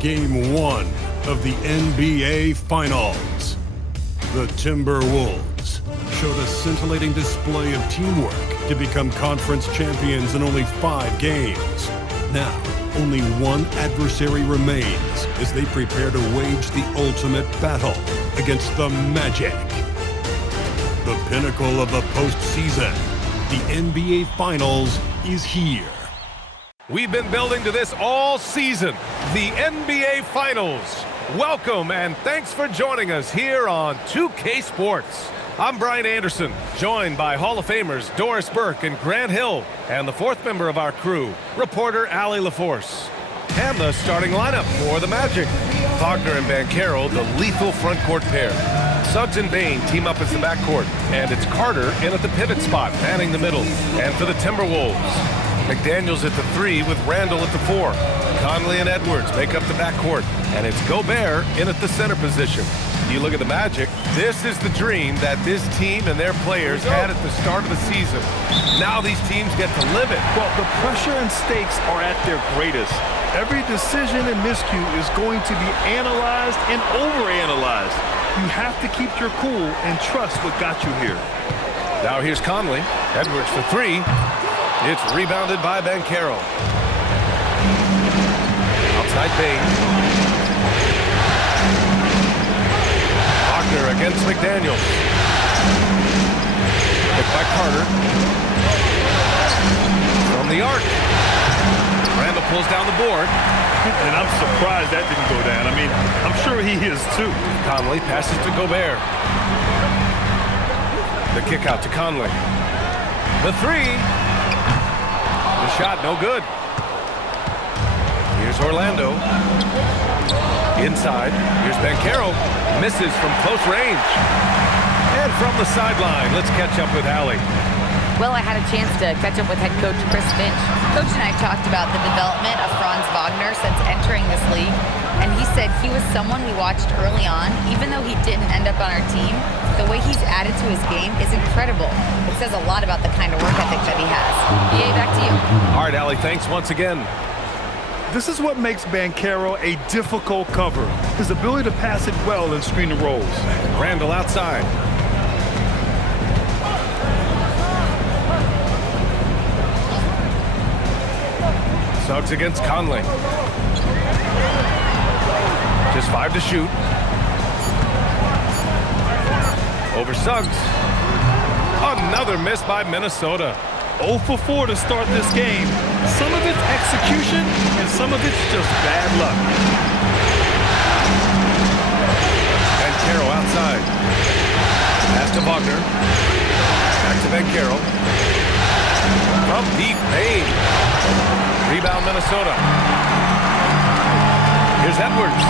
Game 1 of the NBA Finals. The Timberwolves showed a scintillating display of teamwork to become conference champions in only 5 games. Now, only one adversary remains as they prepare to wage the ultimate battle against the Magic. The pinnacle of the postseason, the NBA Finals, is here. We've been building to this all season, the NBA Finals. Welcome and thanks for joining us here on 2K Sports. I'm Brian Anderson, joined by Hall of Famers Doris Burke and Grant Hill, and the fourth member of our crew, reporter Allie LaForce. And the starting lineup for the Magic. Wagner and Banchero, the lethal front court pair. Suggs and Bane team up as the backcourt, and it's Carter in at the pivot spot, manning the middle. And for the Timberwolves, McDaniels at the 3 with Randall at the 4. Conley and Edwards make up the backcourt, and it's Gobert in at the center position. You look at the Magic, this is the dream that this team and their players had at the start of the season. Now these teams get to live it. Well, the pressure and stakes are at their greatest. Every decision and miscue is going to be analyzed and overanalyzed. You have to keep your cool and trust what got you here. Now here's Conley. Edwards for 3. It's rebounded by Banchero. Outside Bane. Wagner against McDaniels. Hit by Carter. From the arc. Randall pulls down the board. And I'm surprised that didn't go down. I mean, I'm sure he is too. Conley passes to Gobert. The kick out to Conley. The 3. The shot, no good. Here's Orlando. Inside. Here's Banchero. Misses from close range. And from the sideline, let's catch up with Allie. Well, I had a chance to catch up with head coach Chris Finch. Coach and I talked about the development of Franz Wagner since entering this league. And he said he was someone we watched early on. Even though he didn't end up on our team, the way he's added to his game is incredible. It says a lot about the kind of work ethic that he has. BA, back to you. All right, Allie, thanks once again. This is what makes Banchero a difficult cover. His ability to pass it well and screen the rolls. Randall outside. Suggs against Conley. Just 5 to shoot. Over Suggs. Another miss by Minnesota. 0 for 4 to start this game. Some of it's execution, and some of it's just bad luck. Banchero outside. Pass to Wagner. Back to Banchero. From deep, Bane. Rebound, Minnesota. Here's Edwards.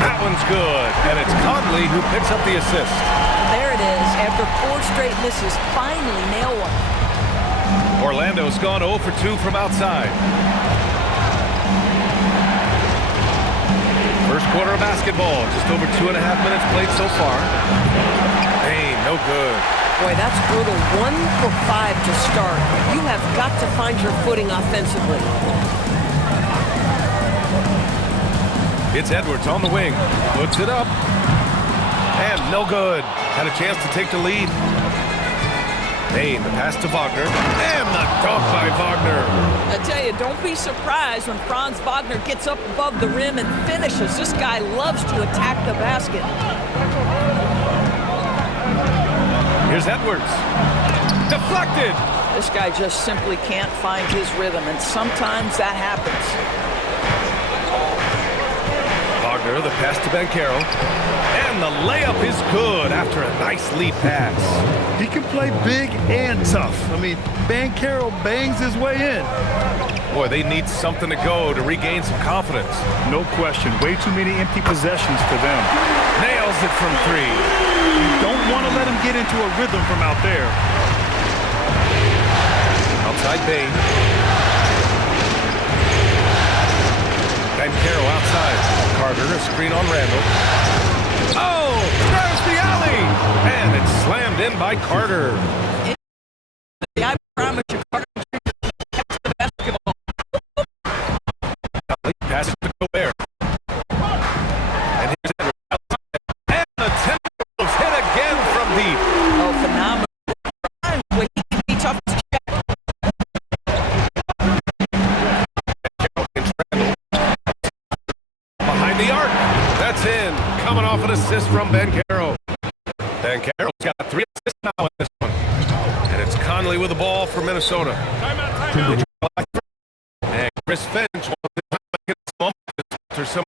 That one's good. And it's Conley who picks up the assist. There it is. After 4 straight misses, finally nail one. Orlando's gone 0 for 2 from outside. First quarter of basketball. Just over 2.5 minutes played so far. Bane, no good. Boy, that's brutal. 1 for 5 to start. You have got to find your footing offensively. It's Edwards on the wing. Puts it up. And no good. Had a chance to take the lead. Bane, the pass to Wagner. And the dunk by Wagner. I tell you, don't be surprised when Franz Wagner gets up above the rim and finishes. This guy loves to attack the basket. Here's Edwards. Deflected. This guy just simply can't find his rhythm, and sometimes that happens. Wagner, the pass to Banchero. And the layup is good after a nice lead pass. He can play big and tough. I mean, Banchero bangs his way in. Boy, they need something to go to regain some confidence. No question. Way too many empty possessions for them. Nails it from 3. You don't want to let him get into a rhythm from out there. Outside Bane. Banchero outside. Carter, a screen on Randall. Oh, there's the alley! And it's slammed in by Carter. I promise you, Carter gets the basketball. Pass it to Gobert. coming off an assist from Banchero. Banchero's got 3 assists now in this one. And it's Conley with the ball for Minnesota. Timeout. And Chris Finch wants to get this moment after some.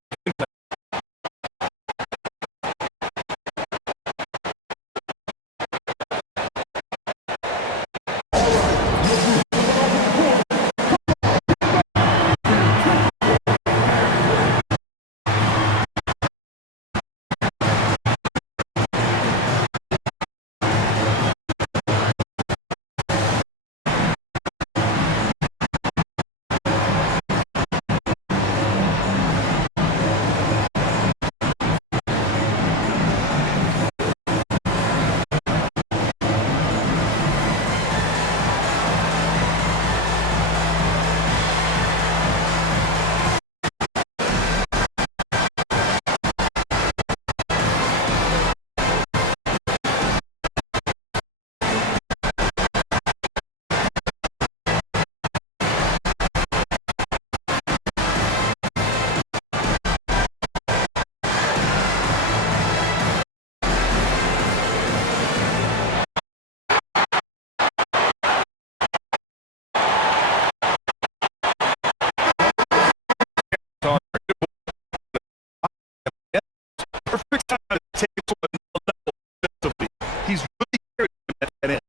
Perfect time to take it to another level defensively. He's really carried him at that end.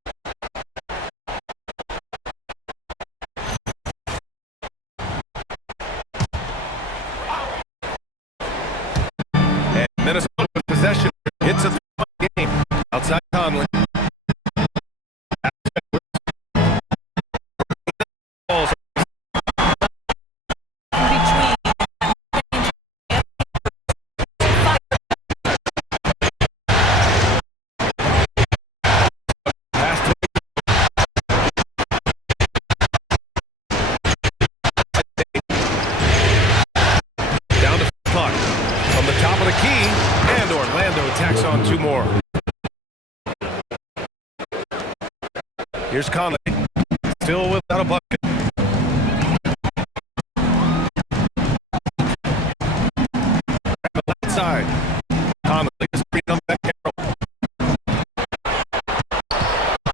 And Minnesota with possession. It's a 3-point game. Outside Conley. Balls Between pass to down to the clock. From the top of the key, and Orlando tacks on 2 more. Here's Conley, still without a bucket. The left side. Conley is free on Banchero.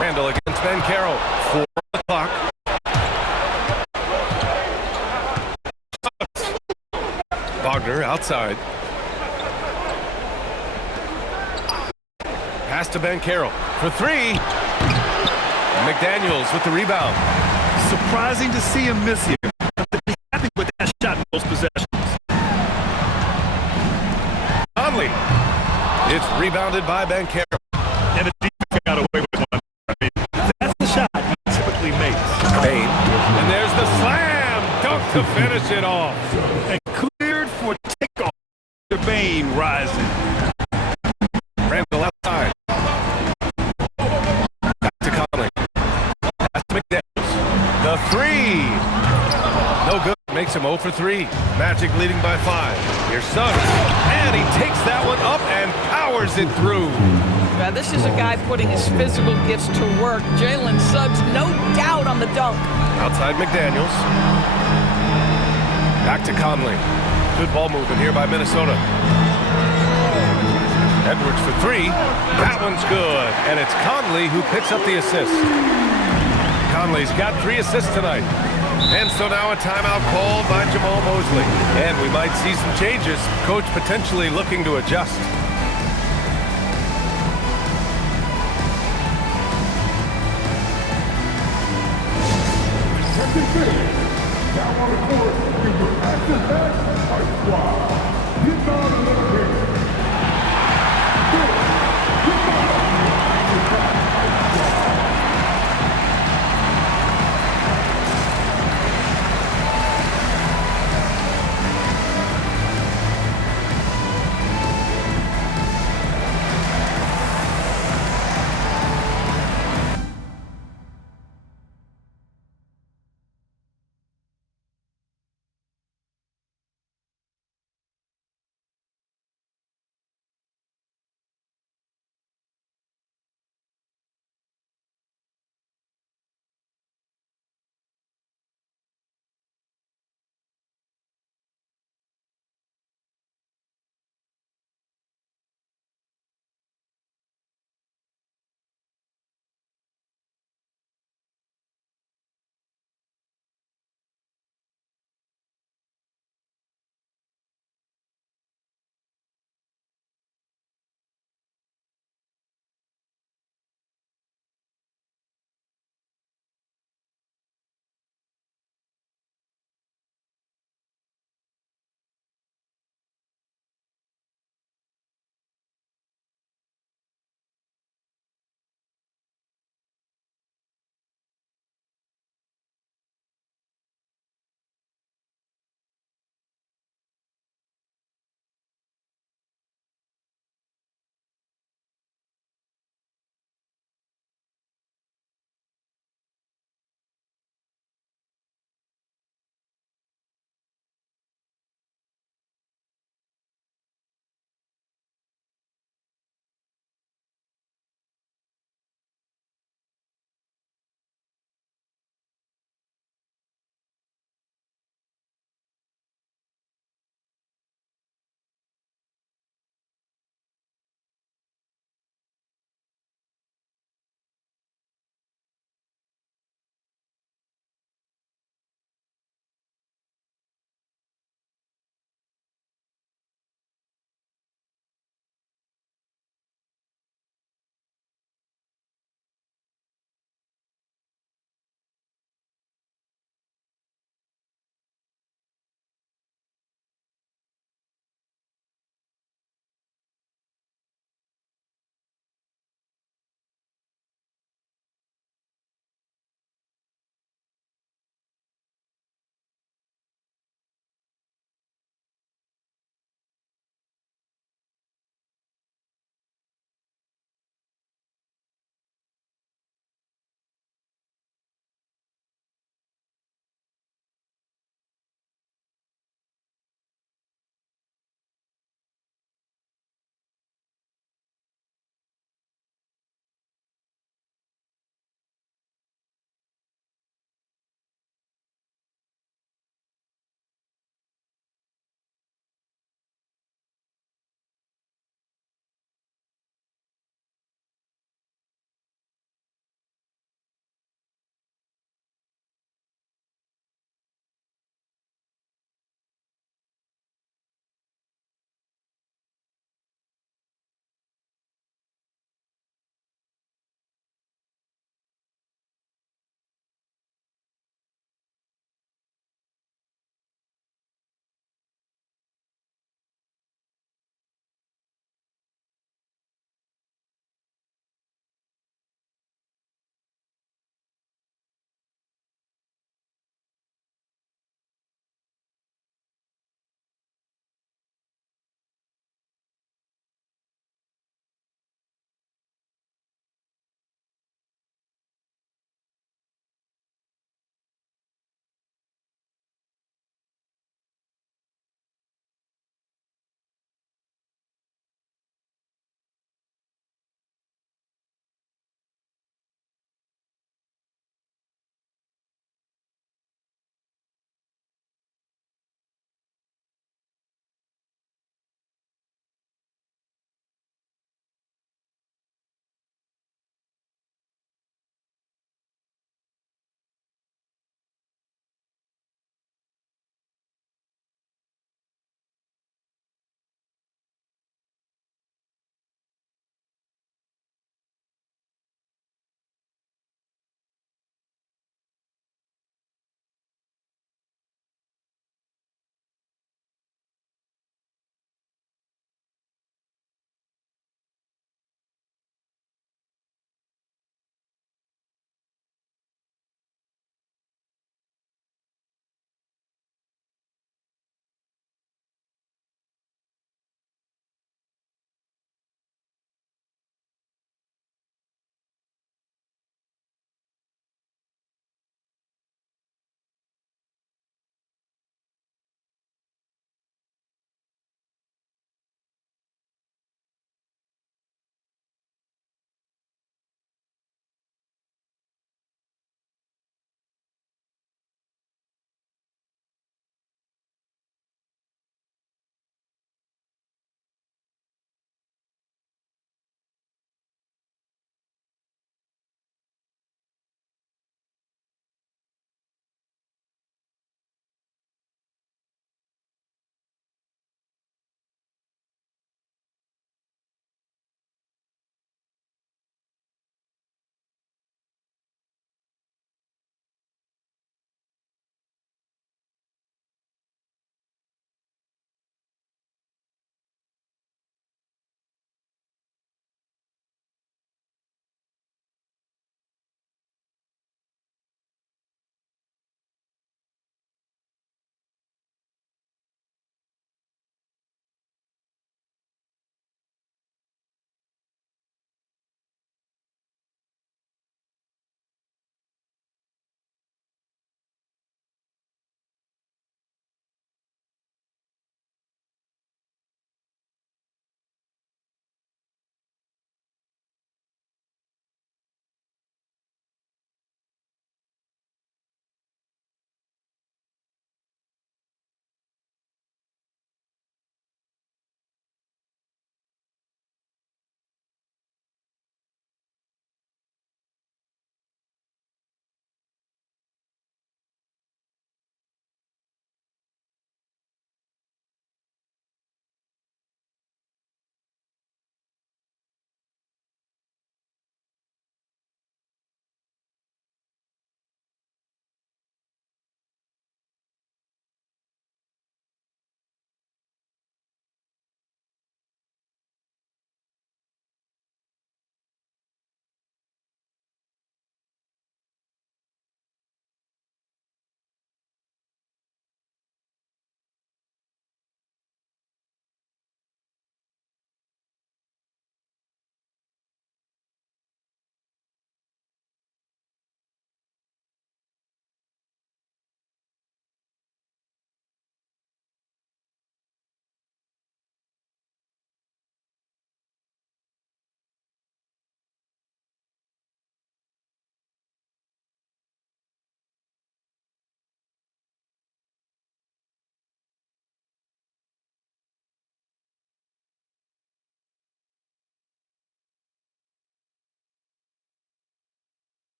Randall against Banchero. 4 on the clock. Wagner outside. Pass to Banchero for 3. McDaniels with the rebound. Surprising to see him miss here. But to be happy with that shot in those possessions. Conley. It's rebounded by Banchero. And the defense got away with one. I mean, that's the shot he typically makes. Bain. And there's the slam dunk to finish it off. And cleared for takeoff. Bain rising. Randall outside. Back to Conley. Pass to McDaniels. The 3. No good. Makes him 0 for 3. Magic leading by 5. Here's Suggs. And he takes that one up and powers it through. Yeah, this is a guy putting his physical gifts to work. Jalen Suggs, no doubt on the dunk. Outside McDaniels. Back to Conley. Good ball movement here by Minnesota. Edwards for 3. That one's good. And it's Conley who picks up the assist. Conley's got 3 assists tonight. And so now a timeout called by Jamal Mosley. And we might see some changes. Coach potentially looking to adjust. Now on the court, you were active back, I squad. Get down and let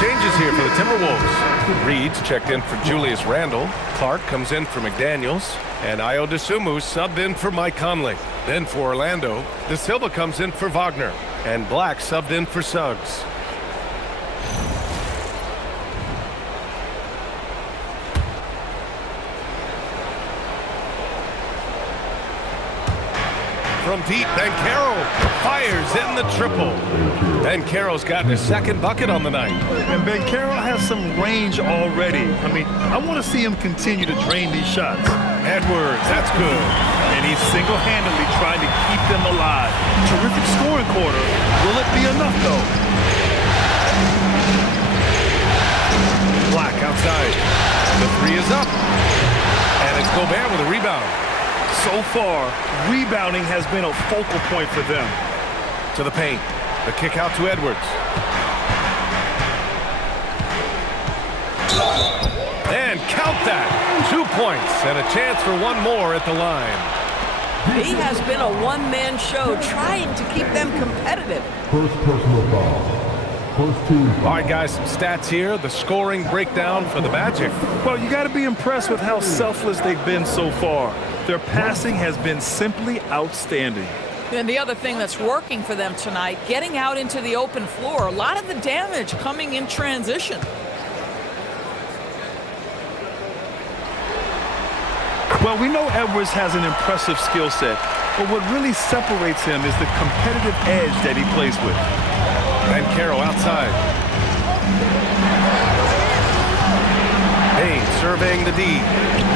changes here for the Timberwolves. Reed's checked in for Julius Randle. Clark comes in for McDaniels. And Ayo Dosunmu subbed in for Mike Conley. Then for Orlando, De Silva comes in for Wagner. And Black subbed in for Suggs. From deep, Banchero fires in the triple. Banchero's gotten his second bucket on the night. And Banchero has some range already. I mean, I want to see him continue to drain these shots. Edwards, that's good. And he's single-handedly trying to keep them alive. Terrific scoring quarter. Will it be enough, though? Black outside. The three is up. And it's Gobert with a rebound. So far, rebounding has been a focal point for them. To the paint. The kick out to Edwards. And count that. 2 points and a chance for one more at the line. He has been a one-man show trying to keep them competitive. First personal foul. First team foul. All right, guys, some stats here. The scoring breakdown for the Magic. Well, you got to be impressed with how selfless they've been so far. Their passing has been simply outstanding. And the other thing that's working for them tonight, getting out into the open floor. A lot of the damage coming in transition. Well, we know Edwards has an impressive skill set, but what really separates him is the competitive edge that he plays with. Banchero outside. Payne surveying the D.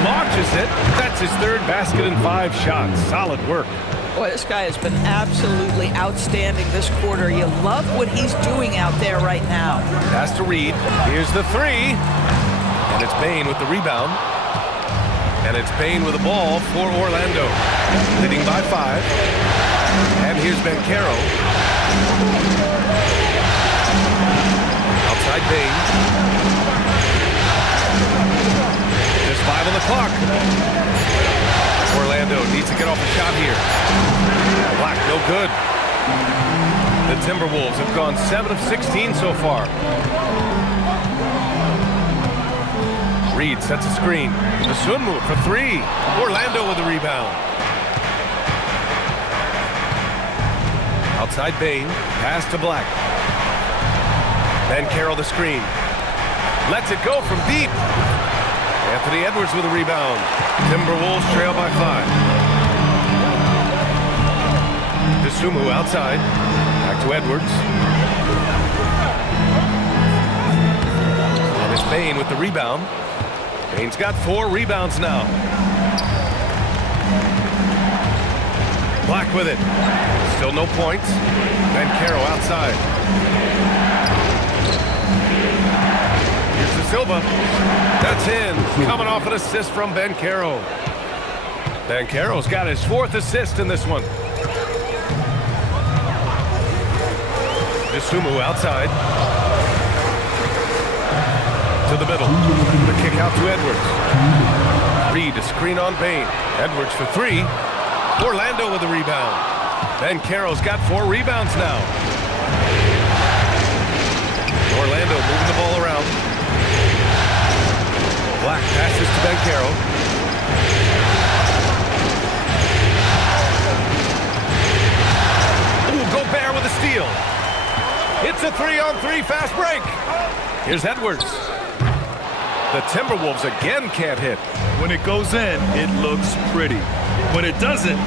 Launches it. That's his third basket in 5 shots. Solid work. Boy, this guy has been absolutely outstanding this quarter. You love what he's doing out there right now. Pass to Reed. Here's the three. And it's Payne with the rebound. And it's Payne with the ball for Orlando. Leading by 5. And here's Banchero. Outside Payne. There's 5 on the clock. Orlando needs to get off a shot here. Black, no good. The Timberwolves have gone 7 of 16 so far. Reed sets a screen. Dosunmu for 3. Orlando with the rebound. Outside Payne. Pass to Black. Banchero the screen. Lets it go from deep. Anthony Edwards with a rebound. Timberwolves trail by 5. Dosunmu outside. Back to Edwards. And it's Payne with the rebound. Payne's got 4 rebounds now. Black with it. Still no points. Banchero outside. Here's De Silva. That's in. Coming off an assist from Banchero. Banchero's got his 4th assist in this one. Dosunmu outside. To the middle. The kick out to Edwards. Reed a screen on Payne. Edwards for 3. Orlando with the rebound. Banchero's got 4 rebounds now. Orlando moving the ball around. Black passes to Banchero. Ooh, Gobert with a steal. It's a 3-on-3 fast break. Here's Edwards. The Timberwolves again can't hit. When it goes in, it looks pretty. When it doesn't,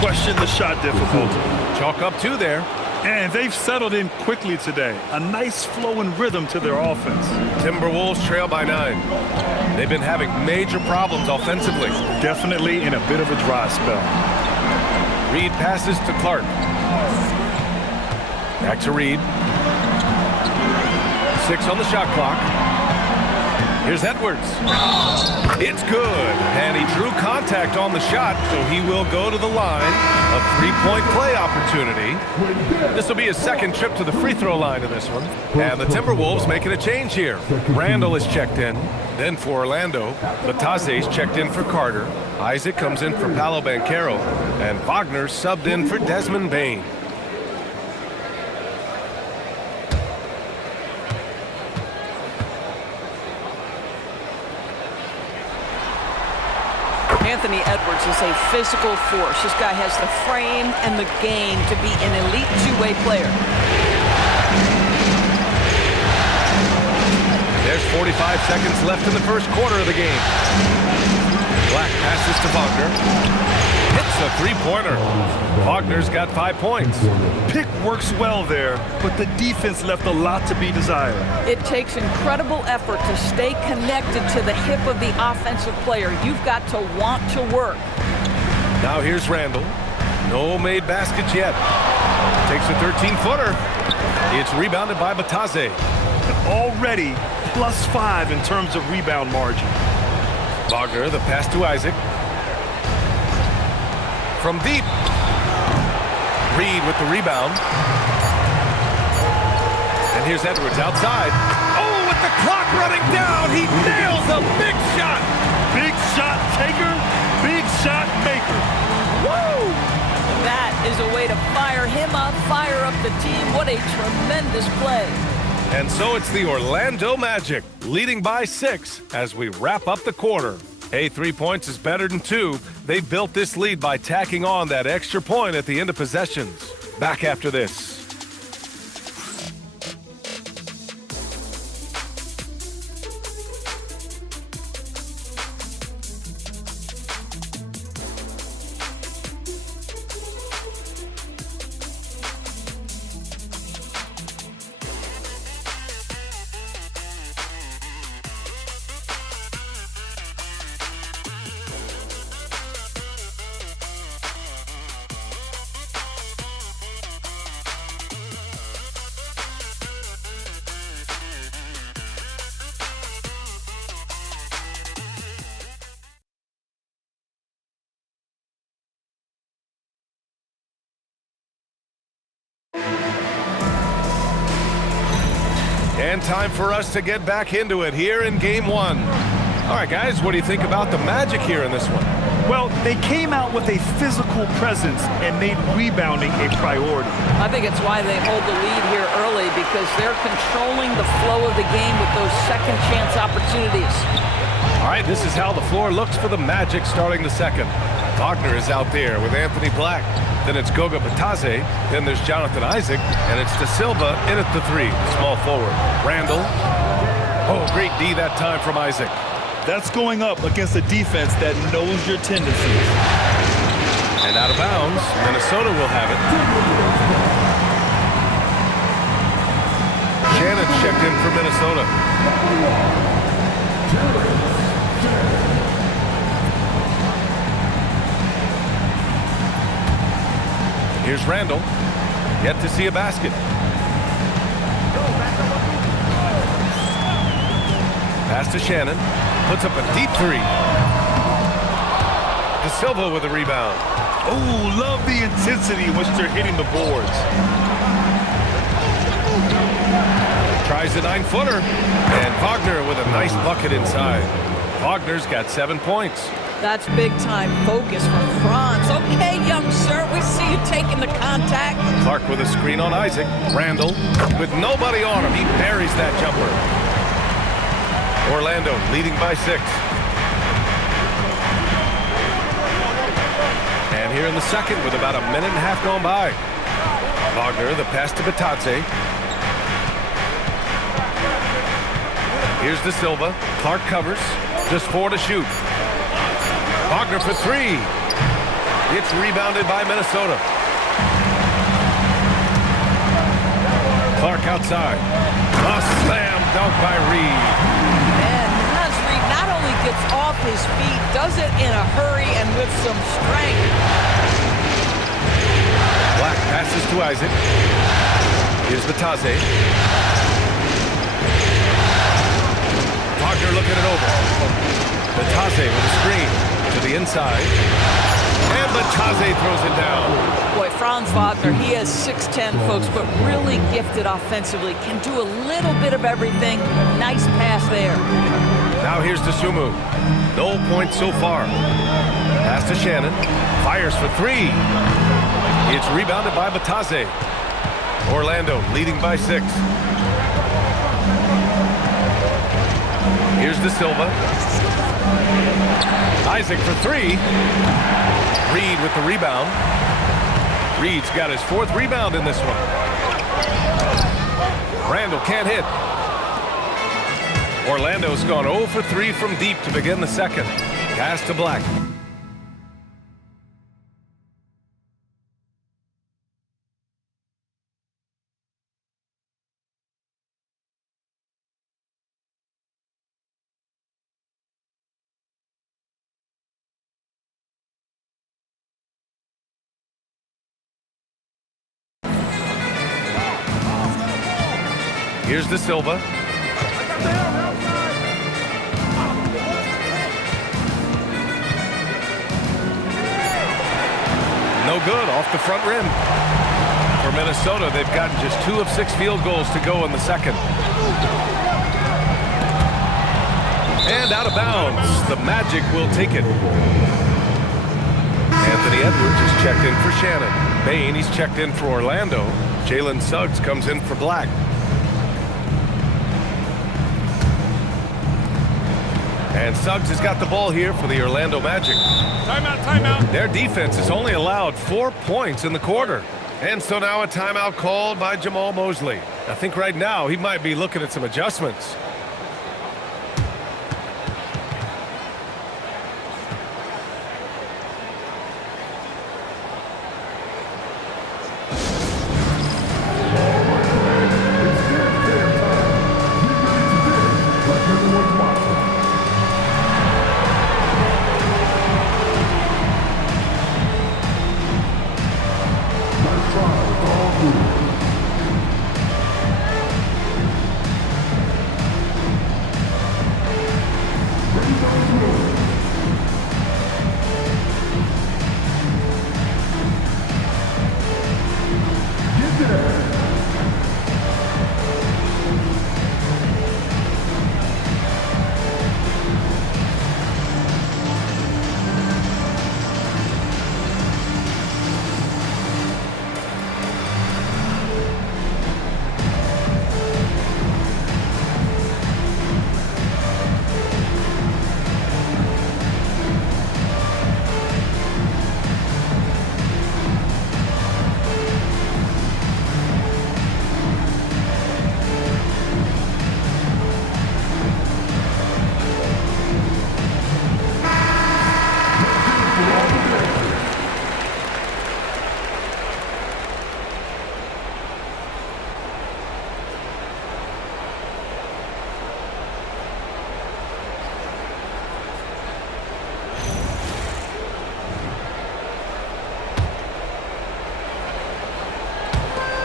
question the shot difficulty. Chalk up 2 there. And they've settled in quickly today. A nice flow and rhythm to their offense. Timberwolves trail by 9. They've been having major problems offensively. Definitely in a bit of a dry spell. Reed passes to Clark. Back to Reed. 6 on the shot clock. Here's Edwards. It's good. And he drew contact on the shot, so he will go to the line. A 3-point play opportunity. This will be his 2nd trip to the free throw line in this one. And the Timberwolves making a change here. Randall is checked in. Then for Orlando, Batase's checked in for Carter. Isaac comes in for Paolo Banchero. And Wagner subbed in for Desmond Bane. Anthony Edwards is a physical force. This guy has the frame and the game to be an elite two-way player. There's 45 seconds left in the first quarter of the game. Black passes to Wagner. Hits a three-pointer. Wagner's got 5 points. Pick works well there, but the defense left a lot to be desired. It takes incredible effort to stay connected to the hip of the offensive player. You've got to want to work. Now here's Randall. No made baskets yet. Takes a 13-footer. It's rebounded by Batase. Already +5 in terms of rebound margin. Wagner, the pass to Isaac. From deep. Reed with the rebound. And here's Edwards outside. Oh, with the clock running down, he nails a big shot. Big shot taker, big shot maker. Woo! That is a way to fire him up, fire up the team. What a tremendous play. And so it's the Orlando Magic leading by 6 as we wrap up the quarter. Hey, 3 points is better than 2. They built this lead by tacking on that extra point at the end of possessions. Back after this. And time for us to get back into it here in Game 1. All right, guys, what do you think about the Magic here in this one? Well, they came out with a physical presence and made rebounding a priority. I think it's why they hold the lead here early, because they're controlling the flow of the game with those second chance opportunities. All right, this is how the floor looks for the Magic starting the second. Wagner is out there with Anthony Black. Then it's Goga Batase. Then there's Jonathan Isaac. And it's De Silva in at the 3, small forward. Randall. Oh, great D that time from Isaac. That's going up against a defense that knows your tendencies. And out of bounds, Minnesota will have it. Shannon checked in for Minnesota. Here's Randall. Yet to see a basket. Pass to Shannon. Puts up a deep 3. De Silva with a rebound. Oh, love the intensity in which they're hitting the boards. Tries a 9-footer. And Wagner with a nice bucket inside. Wagner's got 7 points. That's big-time focus from Franz. Okay, young sir, we see you taking the contact. Clark with a screen on Isaac. Randall with nobody on him. He buries that jumper. Orlando leading by 6. And here in the second with about a minute and a half gone by. Wagner, the pass to Batase. Here's De Silva. Clark covers. Just 4 to shoot. Wagner for 3. It's rebounded by Minnesota. Clark outside. A slam dunk by Reed. And Naz Reed not only gets off his feet, does it in a hurry and with some strength. Black passes to Isaac. Here's Batase. Wagner looking it over. Batase with a screen to the inside. And Batase throws it down. Boy, Franz Wagner, he is 6'10", folks, but really gifted offensively. Can do a little bit of everything. Nice pass there. Now here's Dosunmu. No points so far. Pass to Shannon. Fires for 3. It's rebounded by Batase. Orlando leading by 6. Here's De Silva. Isaac for three. Reed with the rebound. Reed's got his 4th rebound in this one. Randall can't hit. Orlando's gone 0 for 3 from deep to begin the second. Pass to Black. Here's De Silva. No good, off the front rim. For Minnesota, they've gotten just 2 of 6 field goals to go in the second. And out of bounds. The Magic will take it. Anthony Edwards is checked in for Shannon. Bain, he's checked in for Orlando. Jalen Suggs comes in for Black. And Suggs has got the ball here for the Orlando Magic. Timeout, timeout. Their defense has only allowed 4 points in the quarter. And so now a timeout called by Jamal Mosley. I think right now he might be looking at some adjustments.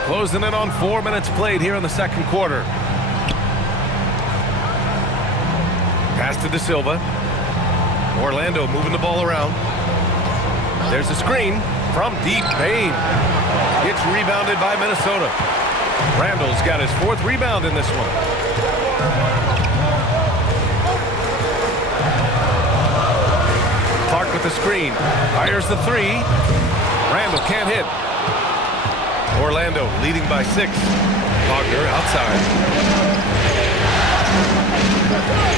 Closing in on 4 minutes played here in the second quarter. Pass to De Silva. Orlando moving the ball around. There's a screen from deep. Bain. It's rebounded by Minnesota. Randall's got his 4th rebound in this one. Clark with the screen. Fires the 3. Randall can't hit. Orlando leading by 6. Wagner outside.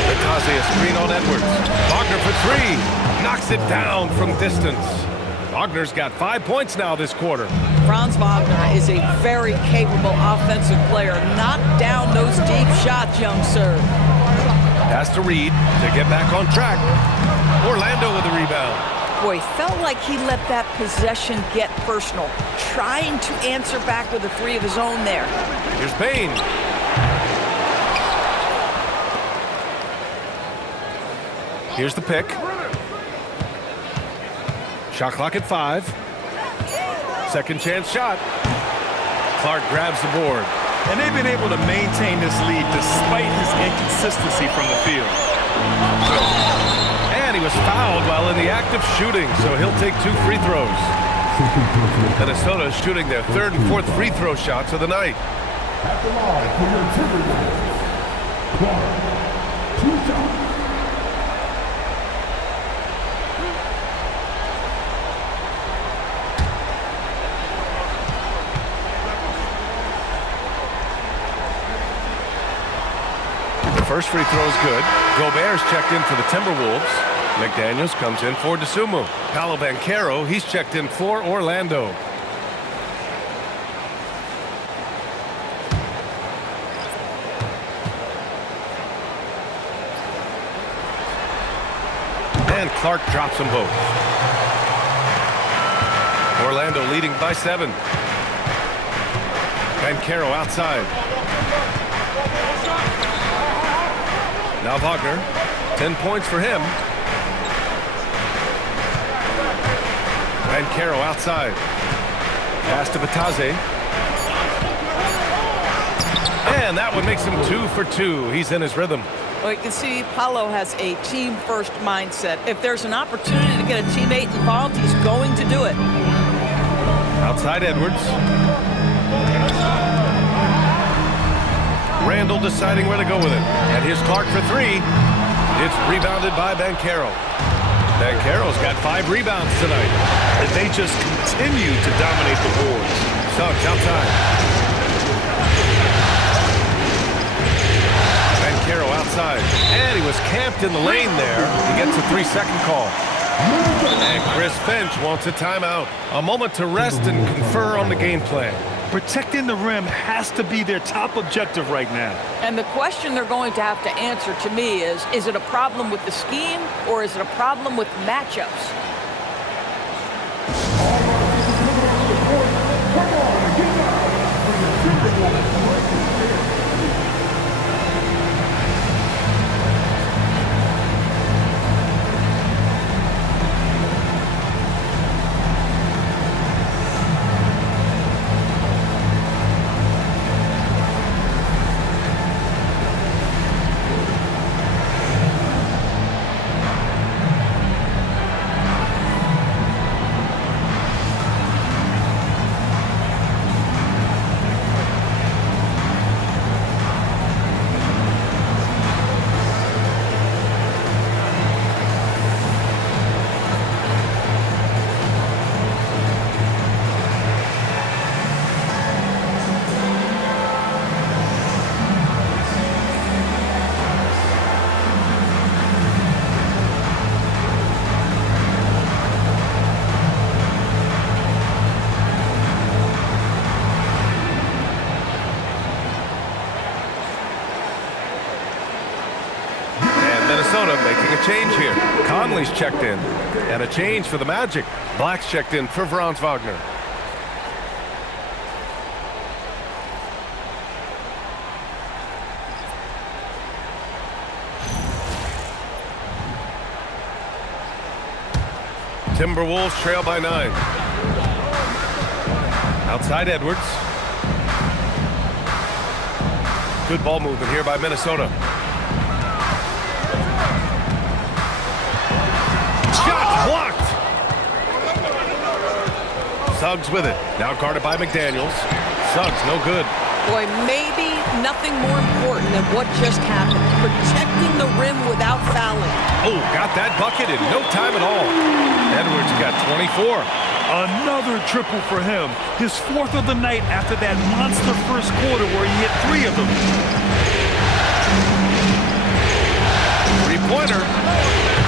Vitazzi a screen on Edwards. Wagner for 3. Knocks it down from distance. Wagner's got 5 points now this quarter. Franz Wagner is a very capable offensive player. Knock down those deep shots, young sir. Pass to Reed to get back on track. Orlando with the rebound. Boy, felt like he let that possession get personal, trying to answer back with a 3 of his own there. Here's Bain. Here's the pick. Shot clock at 5. Second chance shot. Clark grabs the board. And they've been able to maintain this lead despite his inconsistency from the field. And he was fouled while in the act of shooting, so he'll take 2 free throws. Minnesota is shooting their 3rd and 4th free throw shots of the night. At the line for your Timberwolves, Clark, 2 shots. First free throw is good. Gobert's checked in for the Timberwolves. McDaniels comes in for DeSumo. Paolo Banchero, he's checked in for Orlando. And Clark drops them both. Orlando leading by 7. Banchero outside. Now Wagner, 10 points for him. Banchero outside. Pass to Batase. And that one makes him 2 for 2. He's in his rhythm. Well, you can see Paolo has a team-first mindset. If there's an opportunity to get a teammate involved, he's going to do it. Outside Edwards. Randall deciding where to go with it. And here's Clark for 3. It's rebounded by Banchero. Banchero's got 5 rebounds tonight. And they just continue to dominate the boards. Suggs outside. Banchero outside. And he was camped in the lane there. He gets a 3-second call. And Chris Finch wants a timeout. A moment to rest and confer on the game plan. Protecting the rim has to be their top objective right now. And the question they're going to have to answer to me is it a problem with the scheme or is it a problem with matchups? Come on, get down for the Timberwolves. Minnesota making a change here. Conley's checked in. And a change for the Magic. Black's checked in for Franz Wagner. Timberwolves trail by 9. Outside Edwards. Good ball movement here by Minnesota. Shot blocked. Suggs with it. Now guarded by McDaniels. Suggs no good. Boy, maybe nothing more important than what just happened. Protecting the rim without fouling. Oh, got that bucket in no time at all. Edwards got 24. Another triple for him. His 4th of the night after that monster first quarter where he hit 3 of them. Three-pointer.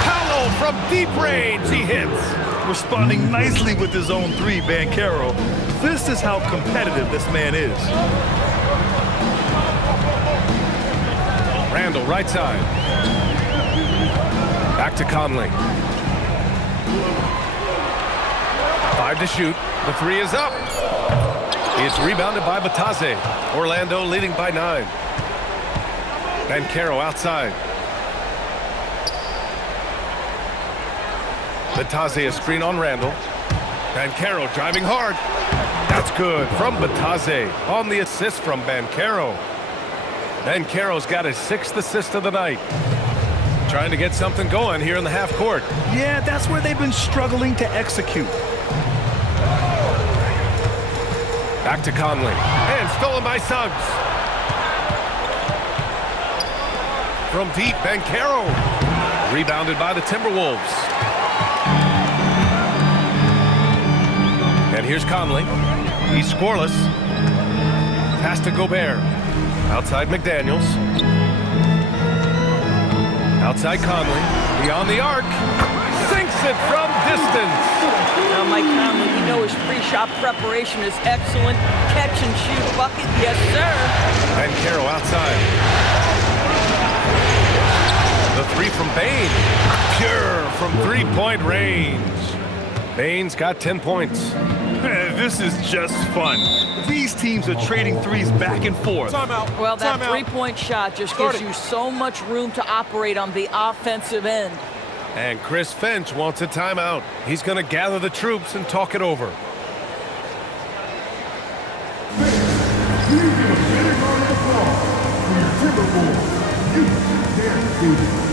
Paolo from deep range. He hits. Responding nicely with his own 3, Banchero. This is how competitive this man is. Randall right side. Back to Conley. 5 to shoot. The 3 is up. It's rebounded by Batase. Orlando leading by 9. Banchero outside. Batase a screen on Randall. Banchero driving hard. That's good from Batase on the assist from Banchero. Banchero's got his 6th assist of the night. Trying to get something going here in the half court. Yeah, that's where they've been struggling to execute. Back to Conley. And stolen by Suggs. From deep, Banchero. Rebounded by the Timberwolves. And here's Conley. He's scoreless. Pass to Gobert. Outside McDaniels. Outside Conley, beyond the arc, sinks it from distance. Now, Mike Conley, we know his pre-shot preparation is excellent. Catch and shoot bucket, yes, sir. And Carroll outside. The three from Bain. Pure from three-point range. Bain's got 10 points. Man, this is just fun. These teams are trading threes back and forth. Well, that three-point shot just gives you so much room to operate on the offensive end. And Chris Finch wants a timeout. He's going to gather the troops and talk it over. Give a big round of applause for your Timberwolves. You can't do this.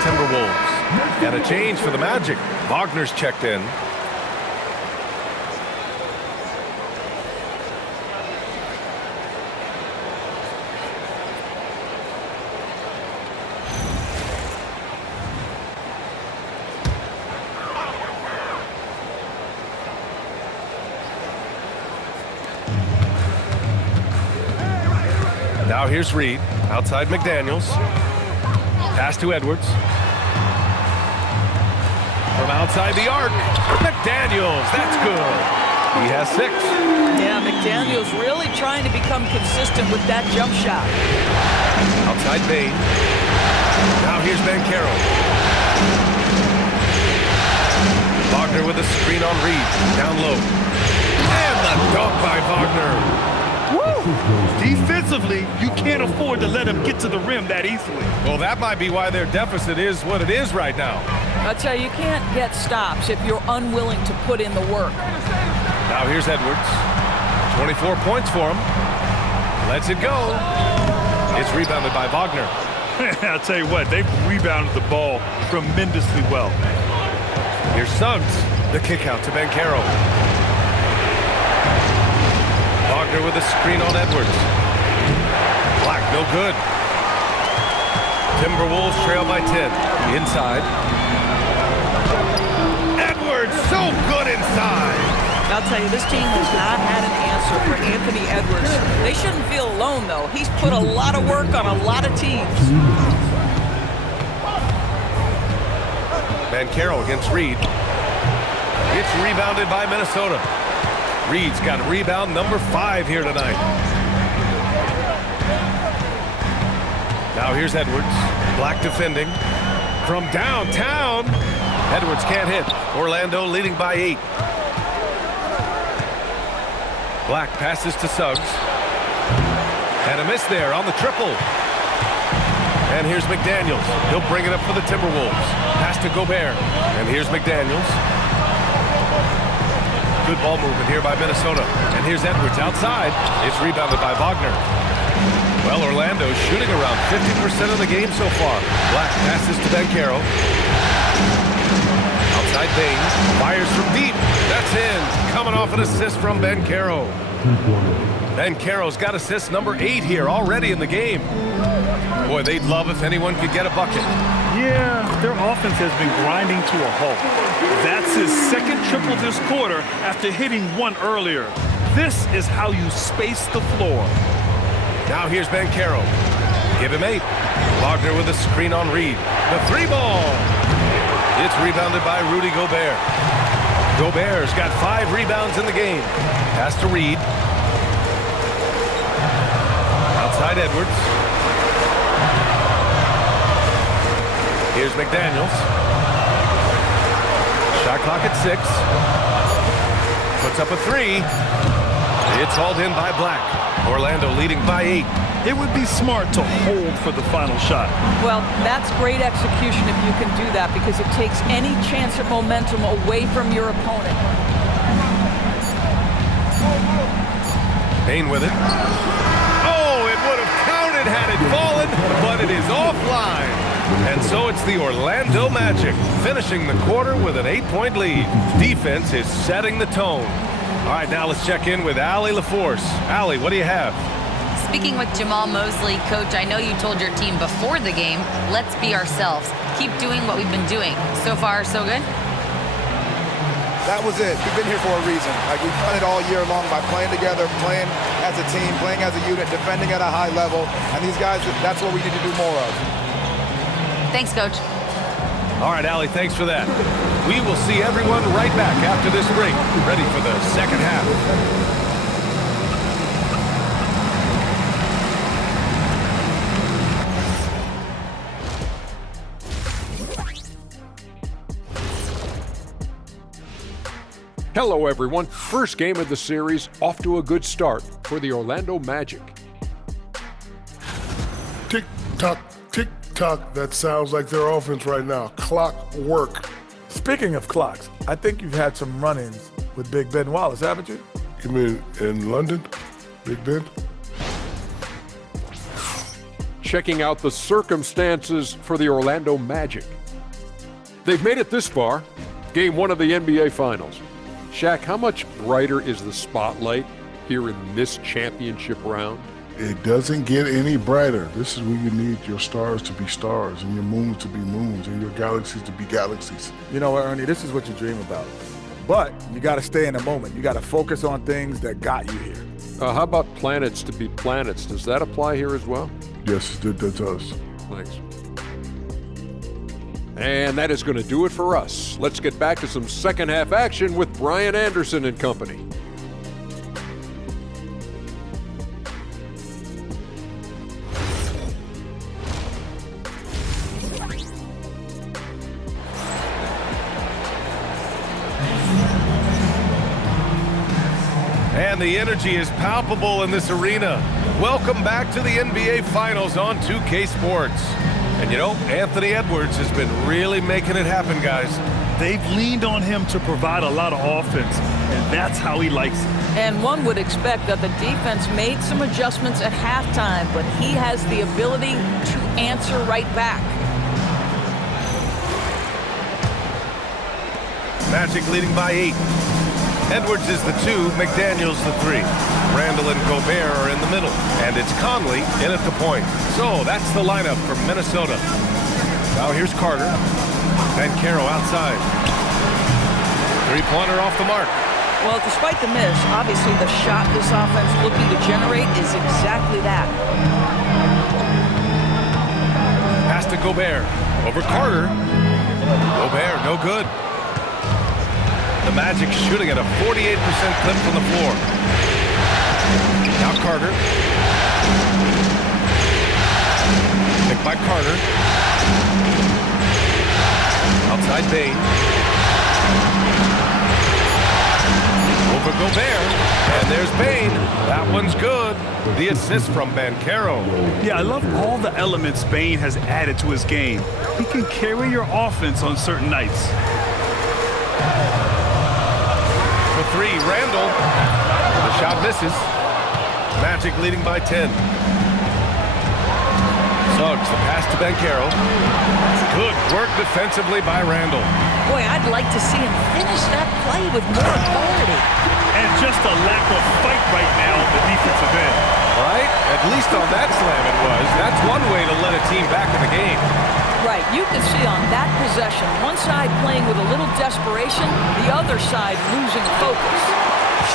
Timberwolves. And a change for the Magic. Wagner's checked in. Now here's Reed, outside McDaniels. Pass to Edwards. From outside the arc, McDaniels, that's good. He has 6. Yeah, McDaniels really trying to become consistent with that jump shot. Outside Bain. Now here's Banchero. Wagner with a screen on Reed, down low. And the dunk by Wagner. Defensively, you can't afford to let him get to the rim that easily. Well, that might be why their deficit is what it is right now. I tell you, you can't get stops if you're unwilling to put in the work. Now here's Edwards. 24 points for him. Lets it go. It's rebounded by Wagner. I'll tell you what, they've rebounded the ball tremendously well. Here's Suggs. The kick out to Banchero. Wagner with a screen on Edwards. Black, no good. Timberwolves trail by 10. Inside. Edwards, so good inside. I'll tell you, this team has not had an answer for Anthony Edwards. They shouldn't feel alone, though. He's put a lot of work on a lot of teams. Banchero against Reed. It's rebounded by Minnesota. Reed's got rebound number 5 here tonight. Now here's Edwards. Black defending. From downtown. Edwards can't hit. Orlando leading by 8. Black passes to Suggs. And a miss there on the triple. And here's McDaniels. He'll bring it up for the Timberwolves. Pass to Gobert. And here's McDaniels. Good ball movement here by Minnesota. And here's Edwards outside. It's rebounded by Wagner. Well, Orlando's shooting around 50% of the game so far. Black passes to Banchero. Outside Bain. Fires from deep. That's in. Coming off an assist from Banchero. Banchero's got assist number 8 here already in the game. Boy, they'd love if anyone could get a bucket. Yeah, their offense has been grinding to a halt. That's his second triple this quarter after hitting one earlier. This is how you space the floor. Now here's Banchero. Give him 8. Wagner with a screen on Reed. The 3-ball. It's rebounded by Rudy Gobert. Gobert's got 5 rebounds in the game. Pass to Reed. Outside Edwards. Here's McDaniels. Shot clock at 6. Puts up a 3. It's hauled in by Black. Orlando leading by 8. It would be smart to hold for the final shot. Well, that's great execution if you can do that, because it takes any chance at momentum away from your opponent. Bain with it. Oh, it would have counted had it fallen, but it is offline. And so it's the Orlando Magic finishing the quarter with an 8-point lead. Defense is setting the tone. All right, now let's check in with Allie LaForce. Allie, what do you have? Speaking with Jamal Mosley, Coach, I know you told your team before the game, let's be ourselves. Keep doing what we've been doing. So far, so good? That was it. We've been here for a reason. Like, we've done it all year long by playing together, playing as a team, playing as a unit, defending at a high level. And these guys, that's what we need to do more of. Thanks, Coach. All right, Allie, thanks for that. We will see everyone right back after this break, ready for the second half. Hello, everyone. First game of the series, off to a good start for the Orlando Magic. Tick-tock, tick-tock. That sounds like their offense right now. Clock work. Speaking of clocks, I think you've had some run-ins with Big Ben Wallace, haven't you? You mean in London? Big Ben? checking out the circumstances for the Orlando Magic. They've made it this far, Game 1 of the NBA Finals. Shaq, how much brighter is the spotlight here in this championship round? It doesn't get any brighter. This is where you need your stars to be stars and your moons to be moons and your galaxies to be galaxies. You know what, Ernie, this is what you dream about. But you got to stay in the moment. You got to focus on things that got you here. How about planets to be planets? Does that apply here as well? Yes, that does. Thanks. And that is going to do it for us. Let's get back to some second half action with Brian Anderson and company. And the energy is palpable in this arena. Welcome back to the NBA Finals on 2K Sports. And you know, Anthony Edwards has been really making it happen, guys. They've leaned on him to provide a lot of offense, and that's how he likes it. And one would expect that the defense made some adjustments at halftime, but he has the ability to answer right back. Magic leading by 8. Edwards is the 2, McDaniels the 3. Randall and Gobert are in the middle, and it's Conley in at the point. So that's the lineup for Minnesota. Now here's Carter. Banchero outside. Three-pointer off the mark. Well, despite the miss, obviously the shot this offense looking to generate is exactly that. Pass to Gobert. Over Carter. Gobert, no good. The Magic shooting at a 48% clip from the floor. Now Carter. Picked by Carter. Outside Bane. Over Gobert. And there's Bane. That one's good. The assist from Banchero. Yeah, I love all the elements Bane has added to his game. He can carry your offense on certain nights. For 3, Randall. The shot misses. Magic leading by 10. Suggs, the pass to Banchero. Good work defensively by Randall. Boy, I'd like to see him finish that play with more authority. And just a lack of fight right now on the defensive end. Right? At least on that slam it was. That's one way to let a team back in the game. Right, you can see on that possession, one side playing with a little desperation, the other side losing focus.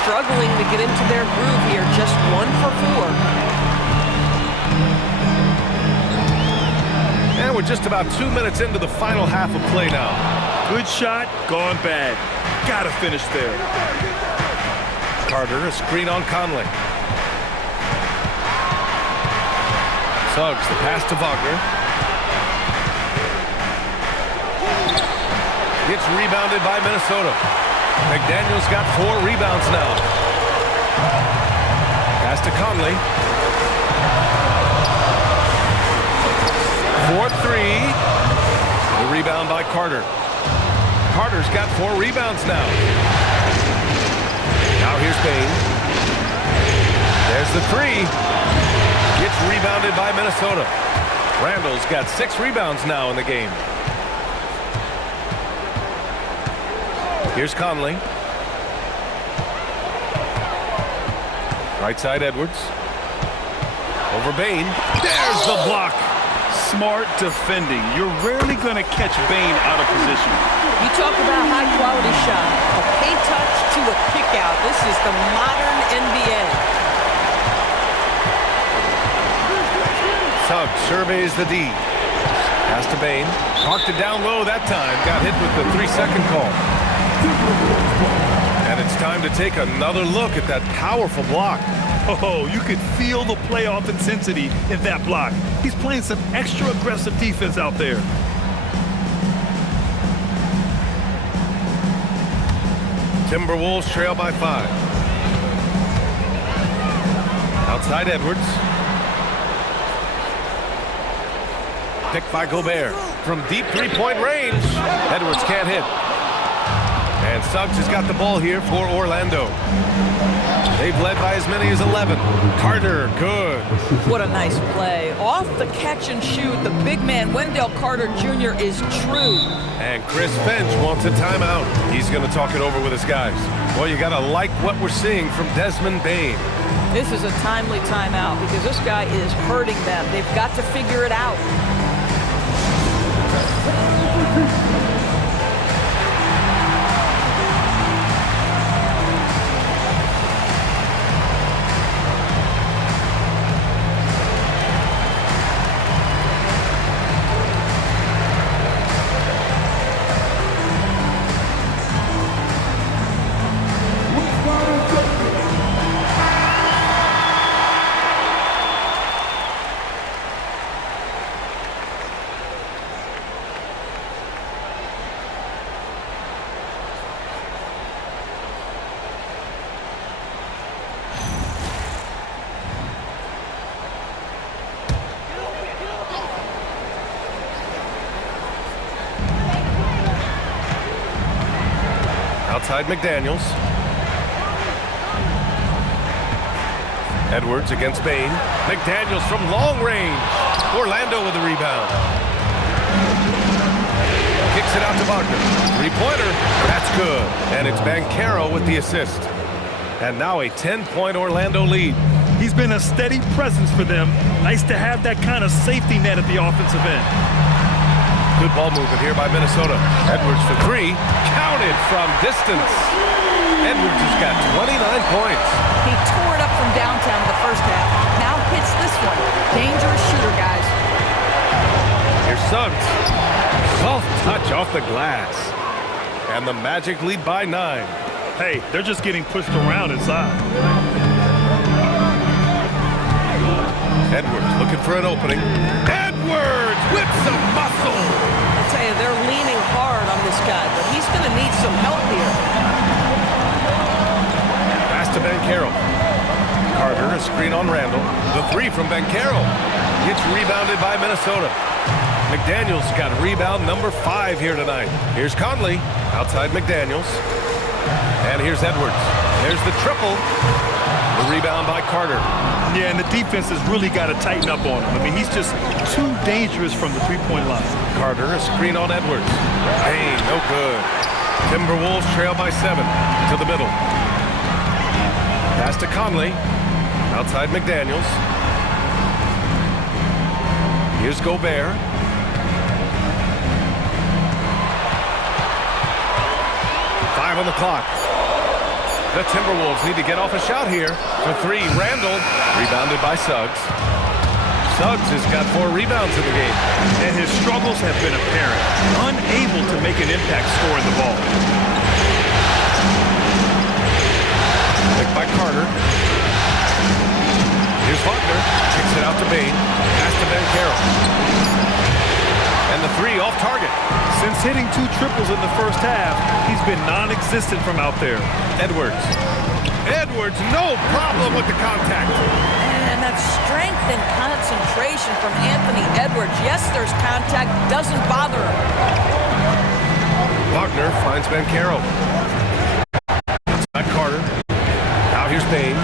Struggling to get into their groove here, just 1 for 4. And we're just about 2 minutes into the final half of play now. Good shot, gone bad. Gotta finish there. Carter, a screen on Conley. Suggs, the pass to Wagner. Gets rebounded by Minnesota. McDaniels got 4 rebounds now. Pass to Conley. 4-3. The rebound by Carter. Carter's got 4 rebounds now. Now here's Bane. There's the 3. Gets rebounded by Minnesota. Randall's got 6 rebounds now in the game. Here's Conley. Right side Edwards. Over Bane. There's the block. Smart defending. You're rarely going to catch Bane out of position. You talk about high-quality shot. A paint touch to a kick-out. This is the modern NBA. Suggs surveys the D. Pass to Bane. Parked it down low that time. Got hit with the 3-second call. And it's time to take another look at that powerful block. Oh, you could feel the playoff intensity in that block. He's playing some extra aggressive defense out there. Timberwolves trail by 5. Outside Edwards. Picked by Gobert. From deep 3-point range. Edwards can't hit. And Suggs has got the ball here for Orlando. They've led by as many as 11. Carter, good. What a nice play. Off the catch and shoot, the big man, Wendell Carter Jr. is true. And Chris Finch wants a timeout. He's going to talk it over with his guys. Well, you got to like what we're seeing from Desmond Bane. This is a timely timeout because this guy is hurting them. They've got to figure it out. Outside McDaniels. Edwards against Bane. McDaniels from long range. Orlando with the rebound. Kicks it out to Wagner. Three-pointer. That's good. And it's Banchero with the assist. And now a 10-point Orlando lead. He's been a steady presence for them. Nice to have that kind of safety net at the offensive end. Good ball movement here by Minnesota. Edwards for three. Counted from distance. Edwards has got 29 points. He tore it up from downtown in the first half. Now hits this one. Dangerous shooter, guys. Here's Suggs. Soft touch off the glass. And the Magic lead by 9. Hey, they're just getting pushed around inside. Edwards looking for an opening. Edwards with some muscle. I tell you, they're leaning hard on this guy, but he's going to need some help here. Pass to Banchero. Carter, a screen on Randall. The three from Banchero. It's rebounded by Minnesota. McDaniels got rebound number 5 here tonight. Here's Conley. Outside McDaniels. And here's Edwards. There's the triple. The rebound by Carter. Yeah, and the defense has really got to tighten up on him. I mean, he's just too dangerous from the three-point line. Carter, a screen on Edwards. Hey, no good. Timberwolves trail by 7 to the middle. Pass to Conley. Outside McDaniels. Here's Gobert. Five on the clock. The Timberwolves need to get off a shot here. For 3, Randall. Rebounded by Suggs. Suggs has got 4 rebounds in the game. And his struggles have been apparent. Unable to make an impact scoring the ball. Picked by Carter. Here's Wagner. Kicks it out to Bane. Pass to Banchero. And the 3 off target. Since hitting 2 triples in the first half, he's been non-existent from out there. Edwards. Edwards, no problem with the contact. And that strength and concentration from Anthony Edwards. Yes, there's contact. Doesn't bother him. Wagner finds Banchero. Outside Carter. Now here's Bane.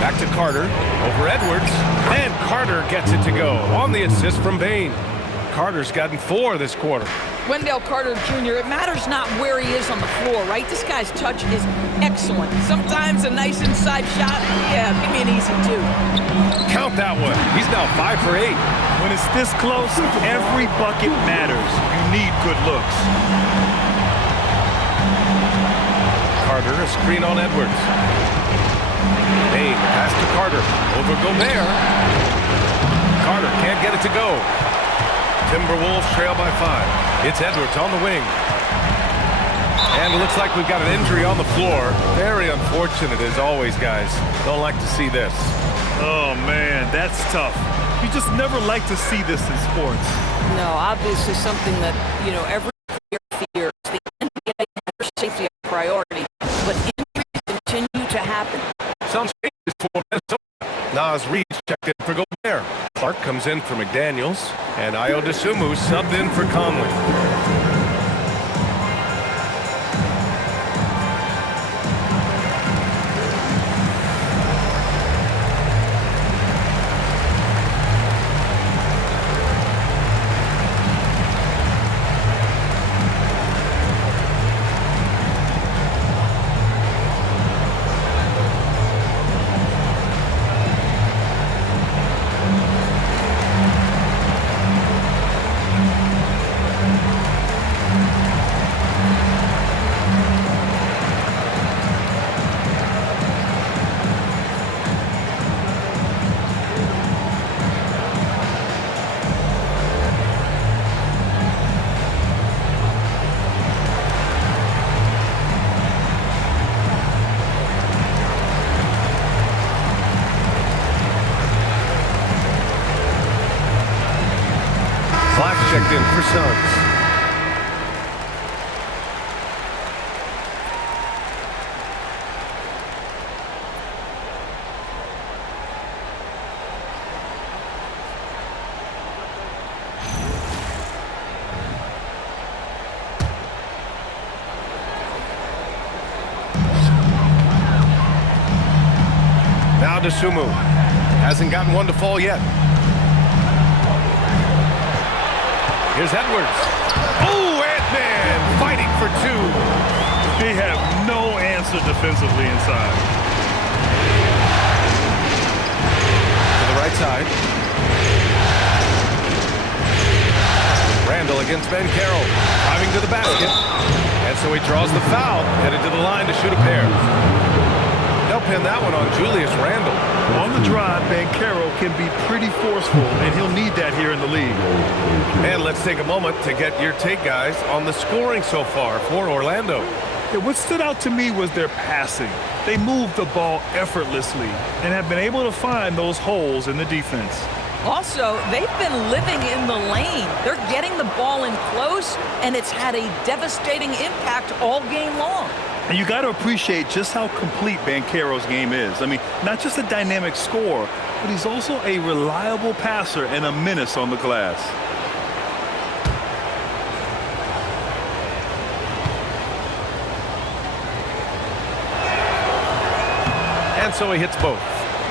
Back to Carter. Over Edwards. And Carter gets it to go on the assist from Bane. Carter's gotten 4 this quarter. Wendell Carter Jr., it matters not where he is on the floor, right? This guy's touch is excellent. Sometimes a nice inside shot, yeah, give me an easy 2. Count that one. He's now 5 for 8. When it's this close, every bucket matters. You need good looks. Carter, a screen on Edwards. Bane, pass to Carter. Over Gobert. Carter can't get it to go. Timberwolves trail by 5. It's Edwards on the wing. And it looks like we've got an injury on the floor. Very unfortunate as always, guys. Don't like to see this. Oh, man, that's tough. You just never like to see this in sports. No, obviously something that, every player fears. The NBA has safety a priority, but injuries continue to happen. Some changes for Minnesota. Nas Reed checked in for Gobert. Clark Clark comes in for McDaniels, and Io DeSumo subbed in for Conley. Checked in for Suggs. Now DeSumo hasn't gotten one to fall yet. Here's Edwards. Oh, Ant-Man fighting for two. They have no answer defensively inside. To the right side. Randall against Ben Carroll. Driving to the basket. And so he draws the foul. Headed to the line to shoot a pair. They'll pin that one on Julius Randall. On the drive, Ben Carroll can be pretty forceful, and he'll need that here in the league. And let's take a moment to get your take, guys, on the scoring so far for Orlando. Yeah, what stood out to me was their passing. They moved the ball effortlessly and have been able to find those holes in the defense. Also, they've been living in the lane. They're getting the ball in close, and it's had a devastating impact all game long. And you got to appreciate just how complete Banchero's game is. I mean, not just a dynamic scorer, but he's also a reliable passer and a menace on the glass. And so he hits both.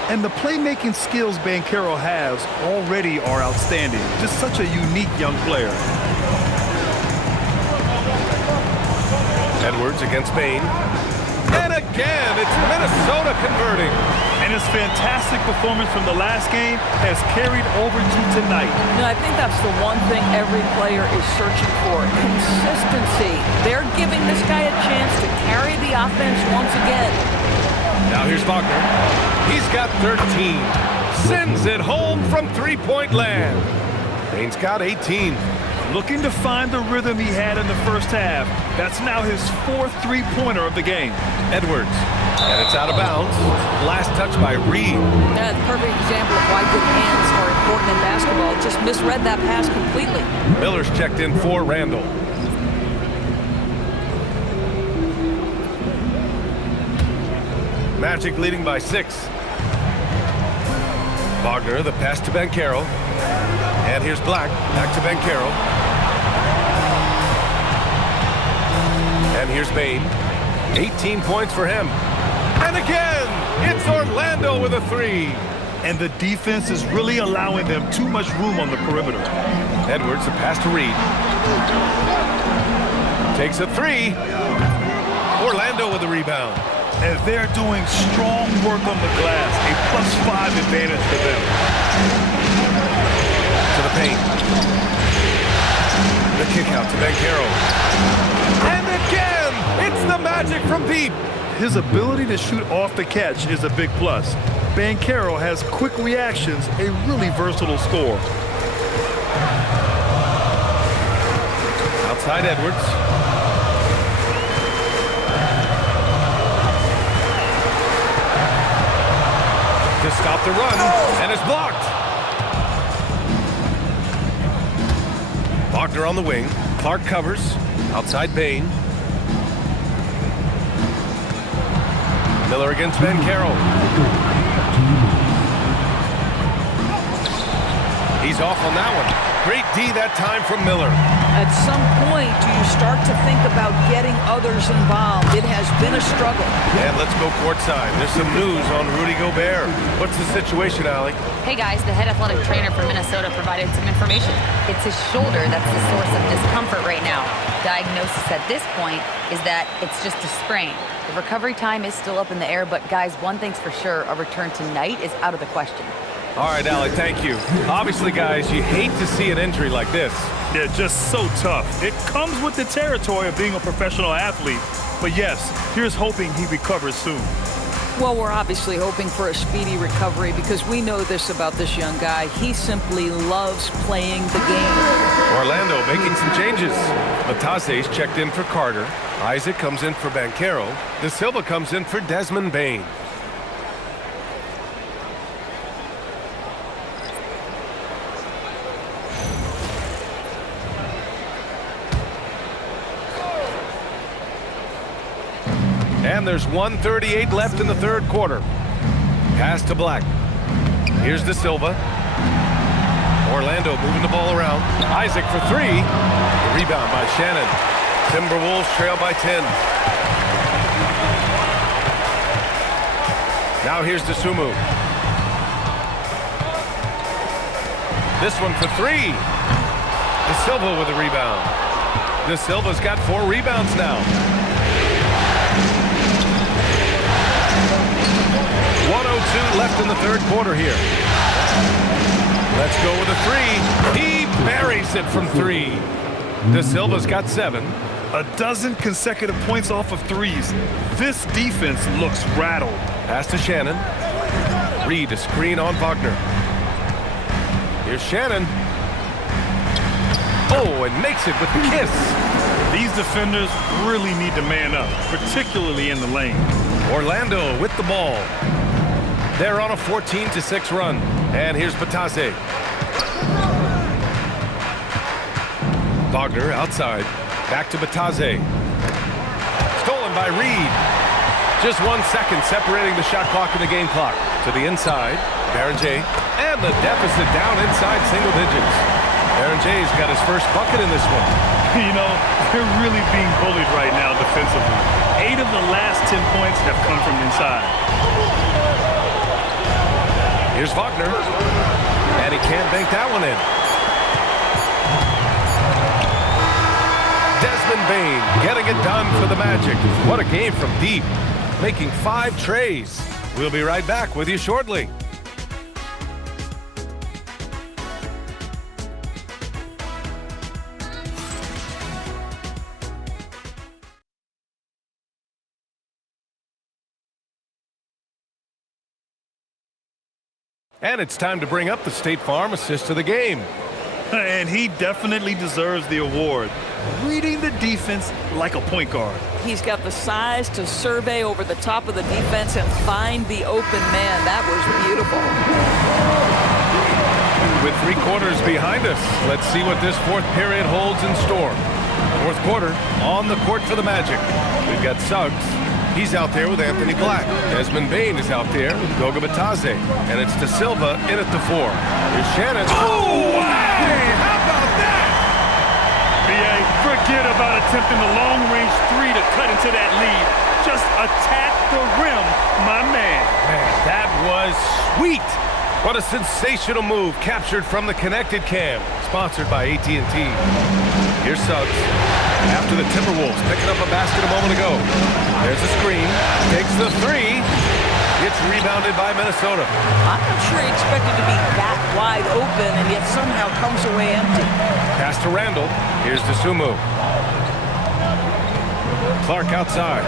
And the playmaking skills Banchero has already are outstanding. Just such a unique young player. Edwards against Bain. And again, it's Minnesota converting. And his fantastic performance from the last game has carried over to tonight. And I think that's the one thing every player is searching for, consistency. They're giving this guy a chance to carry the offense once again. Now here's Wagner. He's got 13. Sends it home from three-point land. Bain's got 18. Looking to find the rhythm he had in the first half. That's now his fourth three-pointer of the game. Edwards. And it's out of bounds. Last touch by Reed. That's a perfect example of why good hands are important in basketball. Just misread that pass completely. Miller's checked in for Randall. Magic leading by 6. Wagner, the pass to Banchero. And here's Black, back to Banchero. And here's Bain. 18 points for him. And again, it's Orlando with a 3. And the defense is really allowing them too much room on the perimeter. Edwards, the pass to Reed. Takes a 3. Orlando with the rebound. And they're doing strong work on the glass, a +5 advantage for them. To the paint. The kick out to Banchero. And again, it's the Magic from deep. His ability to shoot off the catch is a big plus. Banchero has quick reactions, a really versatile scorer. Outside Edwards. To stop the run, and it's blocked. Wagner on the wing. Clark covers. Outside Bain. Miller against Banchero. He's off on that one. Great D that time from Miller. At some point, do you start to think about getting others involved? It has been a struggle. And let's go courtside. There's some news on Rudy Gobert. What's the situation, Allie? Hey guys, the head athletic trainer from Minnesota provided some information. It's his shoulder that's the source of discomfort right now. Diagnosis at this point is that it's just a sprain. The recovery time is still up in the air, but guys, one thing's for sure, a return tonight is out of the question. All right, Allie, thank you. Obviously, guys, you hate to see an injury like this. They're just so tough. It comes with the territory of being a professional athlete. But yes, here's hoping he recovers soon. Well, we're obviously hoping for a speedy recovery because we know this about this young guy. He simply loves playing the game. Orlando making some changes. Matase's checked in for Carter. Isaac comes in for Banchero. De Silva comes in for Desmond Bane. And there's 1:38 left in the third quarter. Pass to Black. Here's De Silva. Orlando moving the ball around. Isaac for three. The rebound by Shannon. Timberwolves trail by 10. Now here's DeSumo. This one for three. De Silva with a rebound. De Silva's got 4 rebounds now. 1:02 left in the third quarter here. Let's go with a three. He buries it from 3. De Silva's got 7. A dozen consecutive points off of threes. This defense looks rattled. Pass to Shannon. Reed a screen on Wagner. Here's Shannon. Oh, and makes it with the kiss. These defenders really need to man up, particularly in the lane. Orlando with the ball. They're on a 14-6 run. And here's Batase. Wagner outside. Back to Batase. Stolen by Reed. Just 1 second separating the shot clock and the game clock. To the inside. Barron-J. And the deficit down inside single digits. Barron-J's got his first bucket in this one. You know, they're really being bullied right now defensively. 8 of the last 10 points have come from inside. Here's Wagner. And he can't bank that one in. Desmond Bane getting it done for the Magic. What a game from deep. Making 5 trays. We'll be right back with you shortly. And it's time to bring up the State Farm assist of the game. And he definitely deserves the award. Reading the defense like a point guard. He's got the size to survey over the top of the defense and find the open man. That was beautiful. With 3 quarters behind us, let's see what this fourth period holds in store. Fourth quarter, on the court for the Magic. We've got Suggs. He's out there with Anthony Black. Desmond Bane is out there with Goga Batase. And it's De Silva in at the 4. Here's Shannon. Oh, hey! How about that? B.A., forget about attempting the long-range 3 to cut into that lead. Just attack the rim, my man. Man, that was sweet. What a sensational move captured from the Connected Cam, sponsored by AT&T. Here's Suggs. After the Timberwolves picking up a basket a moment ago. There's a screen. Takes the 3. It's rebounded by Minnesota. I'm not sure he expected to be that wide open and yet somehow comes away empty. Pass to Randall. Here's DeSumo. Clark outside.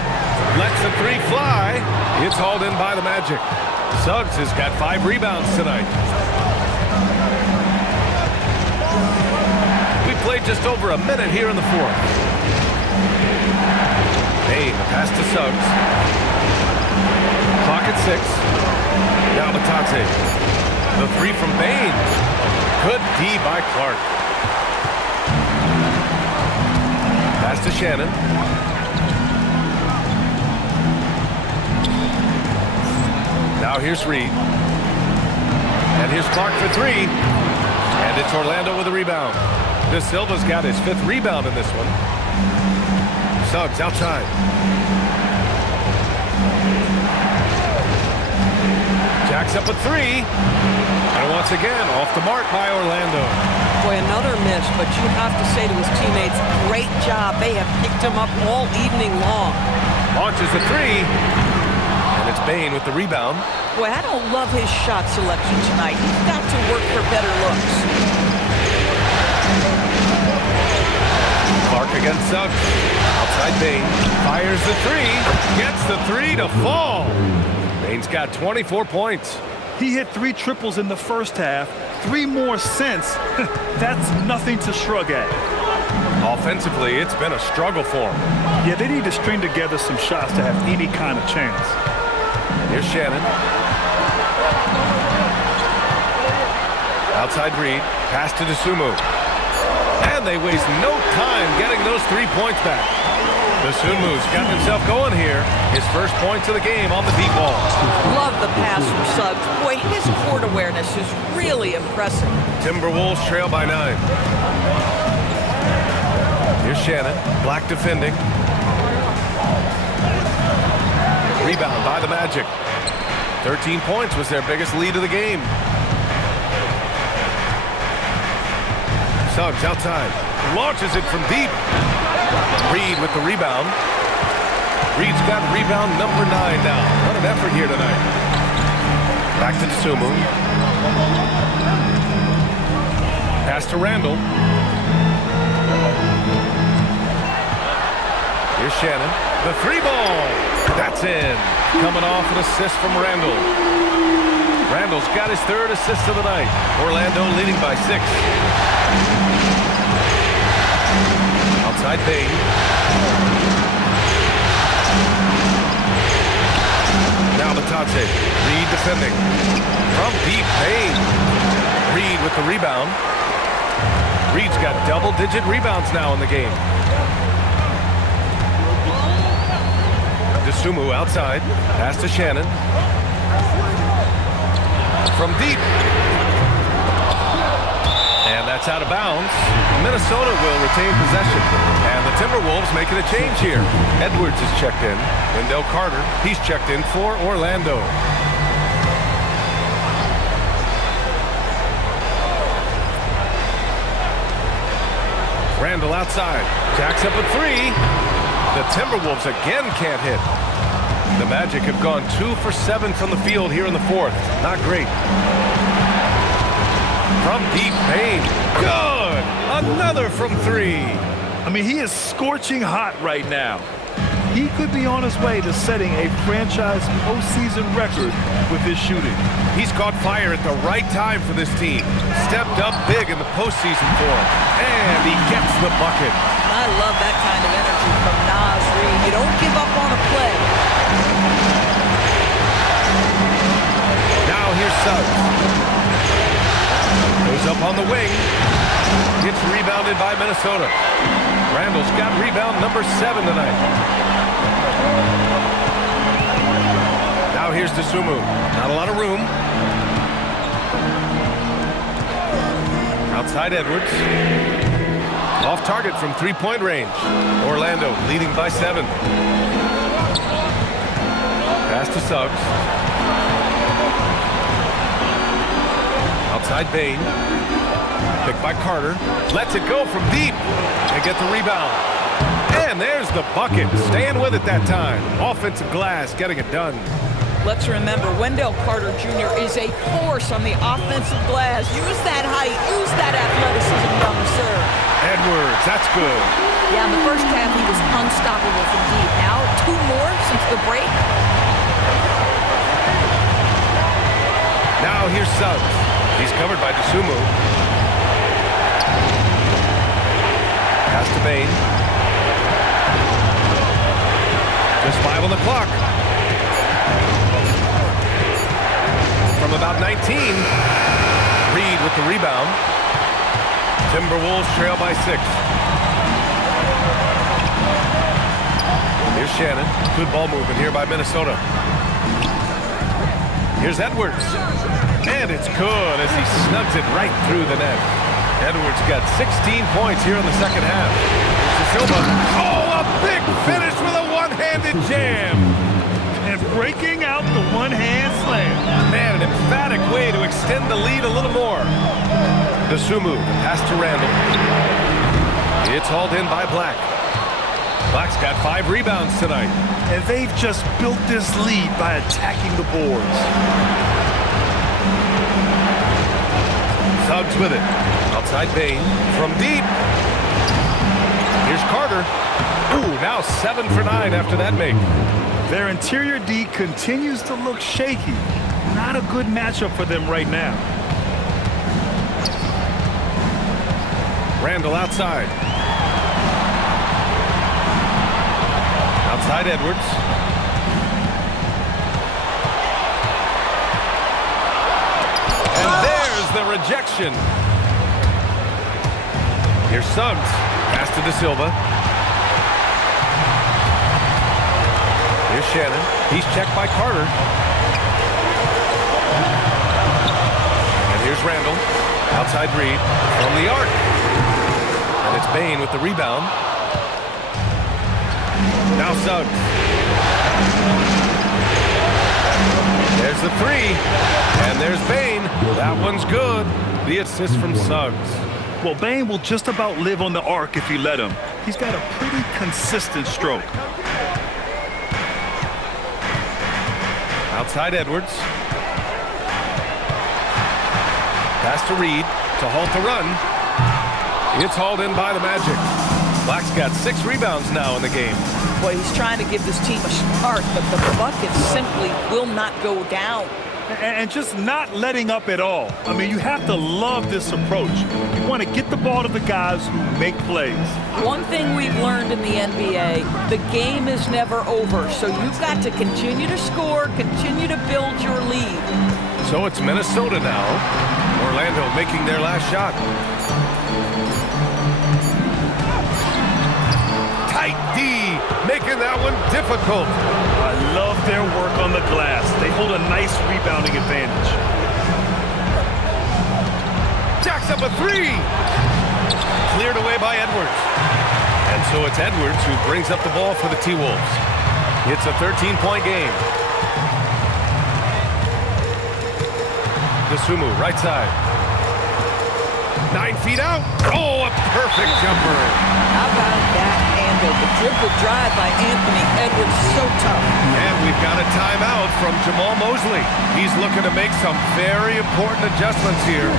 Lets the 3 fly. It's hauled in by the Magic. Suggs has got 5 rebounds tonight. We played just over a minute here in the fourth. Bane, the pass to Suggs. Clock at 6. Now Batase. The 3 from Bane. Good D by Clark. Pass to Shannon. Now here's Reed. And here's Clark for 3. And And it's Orlando with a rebound. De Silva's got his 5th rebound in this one. Suggs outside. Jacks up a 3. And once again, off the mark by Orlando. Boy, another miss, but you have to say to his teammates, great job. They have picked him up all evening long. Launches a 3. And it's Bane with the rebound. Boy, I don't love his shot selection tonight. He's got to work for better looks. Clark against Suggs. Outside Bane. Fires the 3. Gets the 3 to fall. Bane's got 24 points. He hit 3 triples in the first half. 3 more since. That's nothing to shrug at. Offensively, it's been a struggle for him. Yeah, they need to string together some shots to have any kind of chance. Here's Shannon. Outside Reed. Pass to DeSumo. And they waste no time getting those 3 points back. DeSumu's got himself going here. His first points of the game on the deep ball. Love the pass from Suggs. Boy, his court awareness is really impressive. Timberwolves trail by 9. Here's Shannon. Black defending. Rebound by the Magic. 13 points was their biggest lead of the game. Suggs outside. Launches it from deep. Reed with the rebound. Reed's got rebound number 9 now. What an effort here tonight. Back to DeSumo. Pass to Randall. Here's Shannon. The 3 ball. That's in. Coming off an assist from Randall. Randall's got his 3rd assist of the night. Orlando leading by 6. Outside Bane. Now Batate. Reed defending. From deep, Bane. Reed with the rebound. Reed's got double-digit rebounds now in the game. DeSumo outside. Pass to Shannon. From deep. And that's out of bounds. Minnesota will retain possession. And the Timberwolves making a change here. Edwards is checked in. Wendell Carter, he's checked in for Orlando. Randall outside. Jacks up a 3. The Timberwolves again can't hit. The Magic have gone 2 for 7 from the field here in the 4th. Not great. From deep, Bane. Good! Another from 3. I mean, he is scorching hot right now. He could be on his way to setting a franchise postseason record with his shooting. He's caught fire at the right time for this team. Stepped up big in the postseason for him. And he gets the bucket. I love that kind of energy from Naz Reid. You don't give up on a play. Now here's Suggs. Goes up on the wing. Gets rebounded by Minnesota. Randall's got rebound number 7 tonight. Now here's DeSumo. Not a lot of room. Outside Edwards. Off target from 3-point range. Orlando leading by 7. Pass to Suggs. Outside Bane. Picked by Carter. Lets it go from deep. They get the rebound. And there's the bucket. Staying with it that time. Offensive glass getting it done. Let's remember, Wendell Carter Jr. is a force on the offensive glass. Use that height. Use that athleticism down the serve. Edwards, that's good. Yeah, in the first half, he was unstoppable from deep. Now, 2 more since the break. Now here's Suggs. He's covered by DeSumo. Pass to Bane. Just 5 on the clock. From about 19. Reed with the rebound. Timberwolves trail by 6. Here's Shannon. Good ball movement here by Minnesota. Here's Edwards. And it's good as he snugs it right through the net. Edwards got 16 points here in the second half. Here's Silva. Oh, a big finish with a one-handed jam. And breaking out the one-hand slam. Man, an emphatic way to extend the lead a little more. Dosunmu, pass to Randall. It's hauled in by Black. Black's got 5 rebounds tonight. And they've just built this lead by attacking the boards. Suggs with it. Outside Bain from deep. Here's Carter. Ooh, now 7 for 9 after that make. Their interior D continues to look shaky. Not a good matchup for them right now. Randall outside. Outside Edwards. And there's the rejection. Here's Suggs. Pass to De Silva. Here's Shannon. He's checked by Carter. And here's Randall. Outside Reed. From the arc. And it's Bain with the rebound. Now Suggs. There's the 3. And there's Bain. That one's good. The assist from Suggs. Well, Bain will just about live on the arc if you let him. He's got a pretty consistent stroke. Outside Edwards. Pass to Reed to halt the run. It's hauled in by the Magic. Black's got 6 rebounds now in the game. Boy, he's trying to give this team a spark, but the buckets simply will not go down. And just not letting up at all. I mean, you have to love this approach. You want to get the ball to the guys who make plays. One thing we've learned in the NBA, the game is never over. So you've got to continue to score, continue to build your lead. So it's Minnesota now. Orlando making their last shot. Tight D, making that one difficult. I love their work on the glass. They hold a nice rebounding advantage. Jacks up a 3. Cleared away by Edwards. And so it's Edwards who brings up the ball for the T-Wolves. It's a 13-point game. Dosunmu, right side. 9 feet out. Oh, a perfect jumper. How about that handle? The dribble drive by Anthony Edwards, so tough. And we've got a timeout from Jamal Mosley. He's looking to make some very important adjustments here.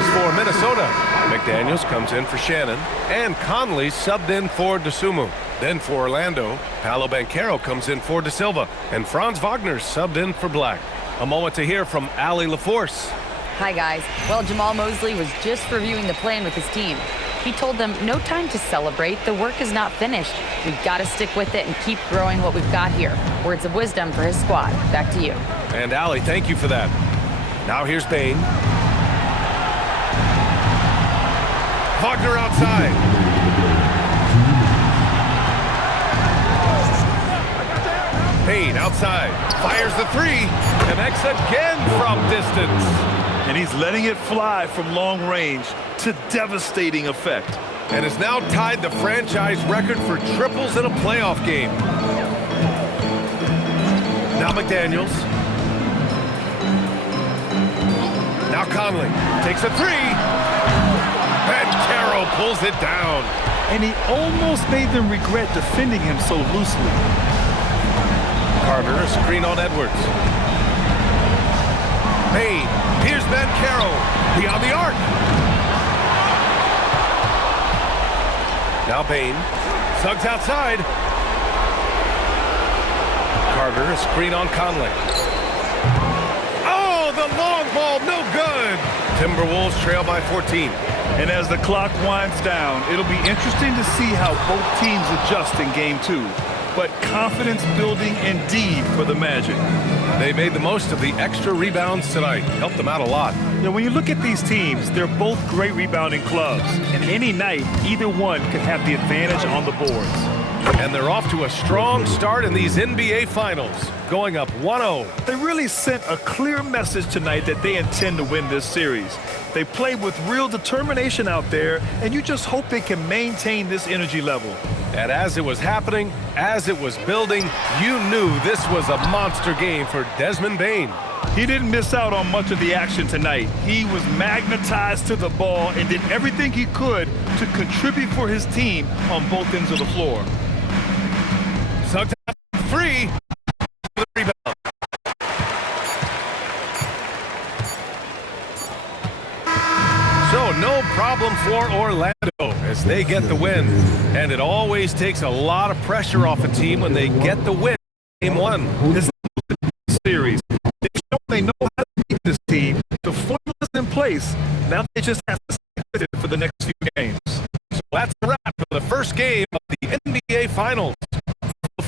For Minnesota. McDaniels comes in for Shannon, and Conley subbed in for Dosunmu. Then for Orlando, Paolo Banchero comes in for De Silva, and Franz Wagner subbed in for Black. A moment to hear from Allie LaForce. Hi, guys. Well, Jamal Mosley was just reviewing the plan with his team. He told them, no time to celebrate. The work is not finished. We've got to stick with it and keep growing what we've got here. Words of wisdom for his squad. Back to you. And Allie, thank you for that. Now here's Bain. Wagner outside. Payne outside. Fires the 3. Connects again from distance. And he's letting it fly from long range to devastating effect. And has now tied the franchise record for triples in a playoff game. Now McDaniels. Now Conley takes a three. And Carroll pulls it down. And he almost made them regret defending him so loosely. Carter, a screen on Edwards. Payne, here's Ben Carroll, beyond the arc. Now Payne, Suggs outside. Carter, a screen on Conley. Oh, the long ball, no good. Timberwolves trail by 14. And as the clock winds down, it'll be interesting to see how both teams adjust in game 2. But confidence building indeed for the Magic. They made the most of the extra rebounds tonight. Helped them out a lot. You know, when you look at these teams, they're both great rebounding clubs. And any night, either one could have the advantage on the boards. And they're off to a strong start in these NBA Finals, going up 1-0. They really sent a clear message tonight that they intend to win this series. They played with real determination out there, and you just hope they can maintain this energy level. And as it was happening, as it was building, you knew this was a monster game for Desmond Bane. He didn't miss out on much of the action tonight. He was magnetized to the ball and did everything he could to contribute for his team on both ends of the floor. Suggs out free. The rebound. So no problem for Orlando as they get the win. And it always takes a lot of pressure off a team when they get the win. Game 1. This series. They know how to beat this team. The formula's in place. Now they just have to stick with it for the next few games. So that's a wrap for the first game of the NBA Finals.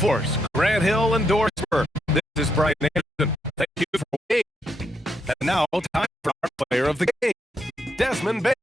Force, Grant Hill and Dorsper. This is Brian Anderson. Thank you for waiting. And now time for our player of the game, Desmond Bane.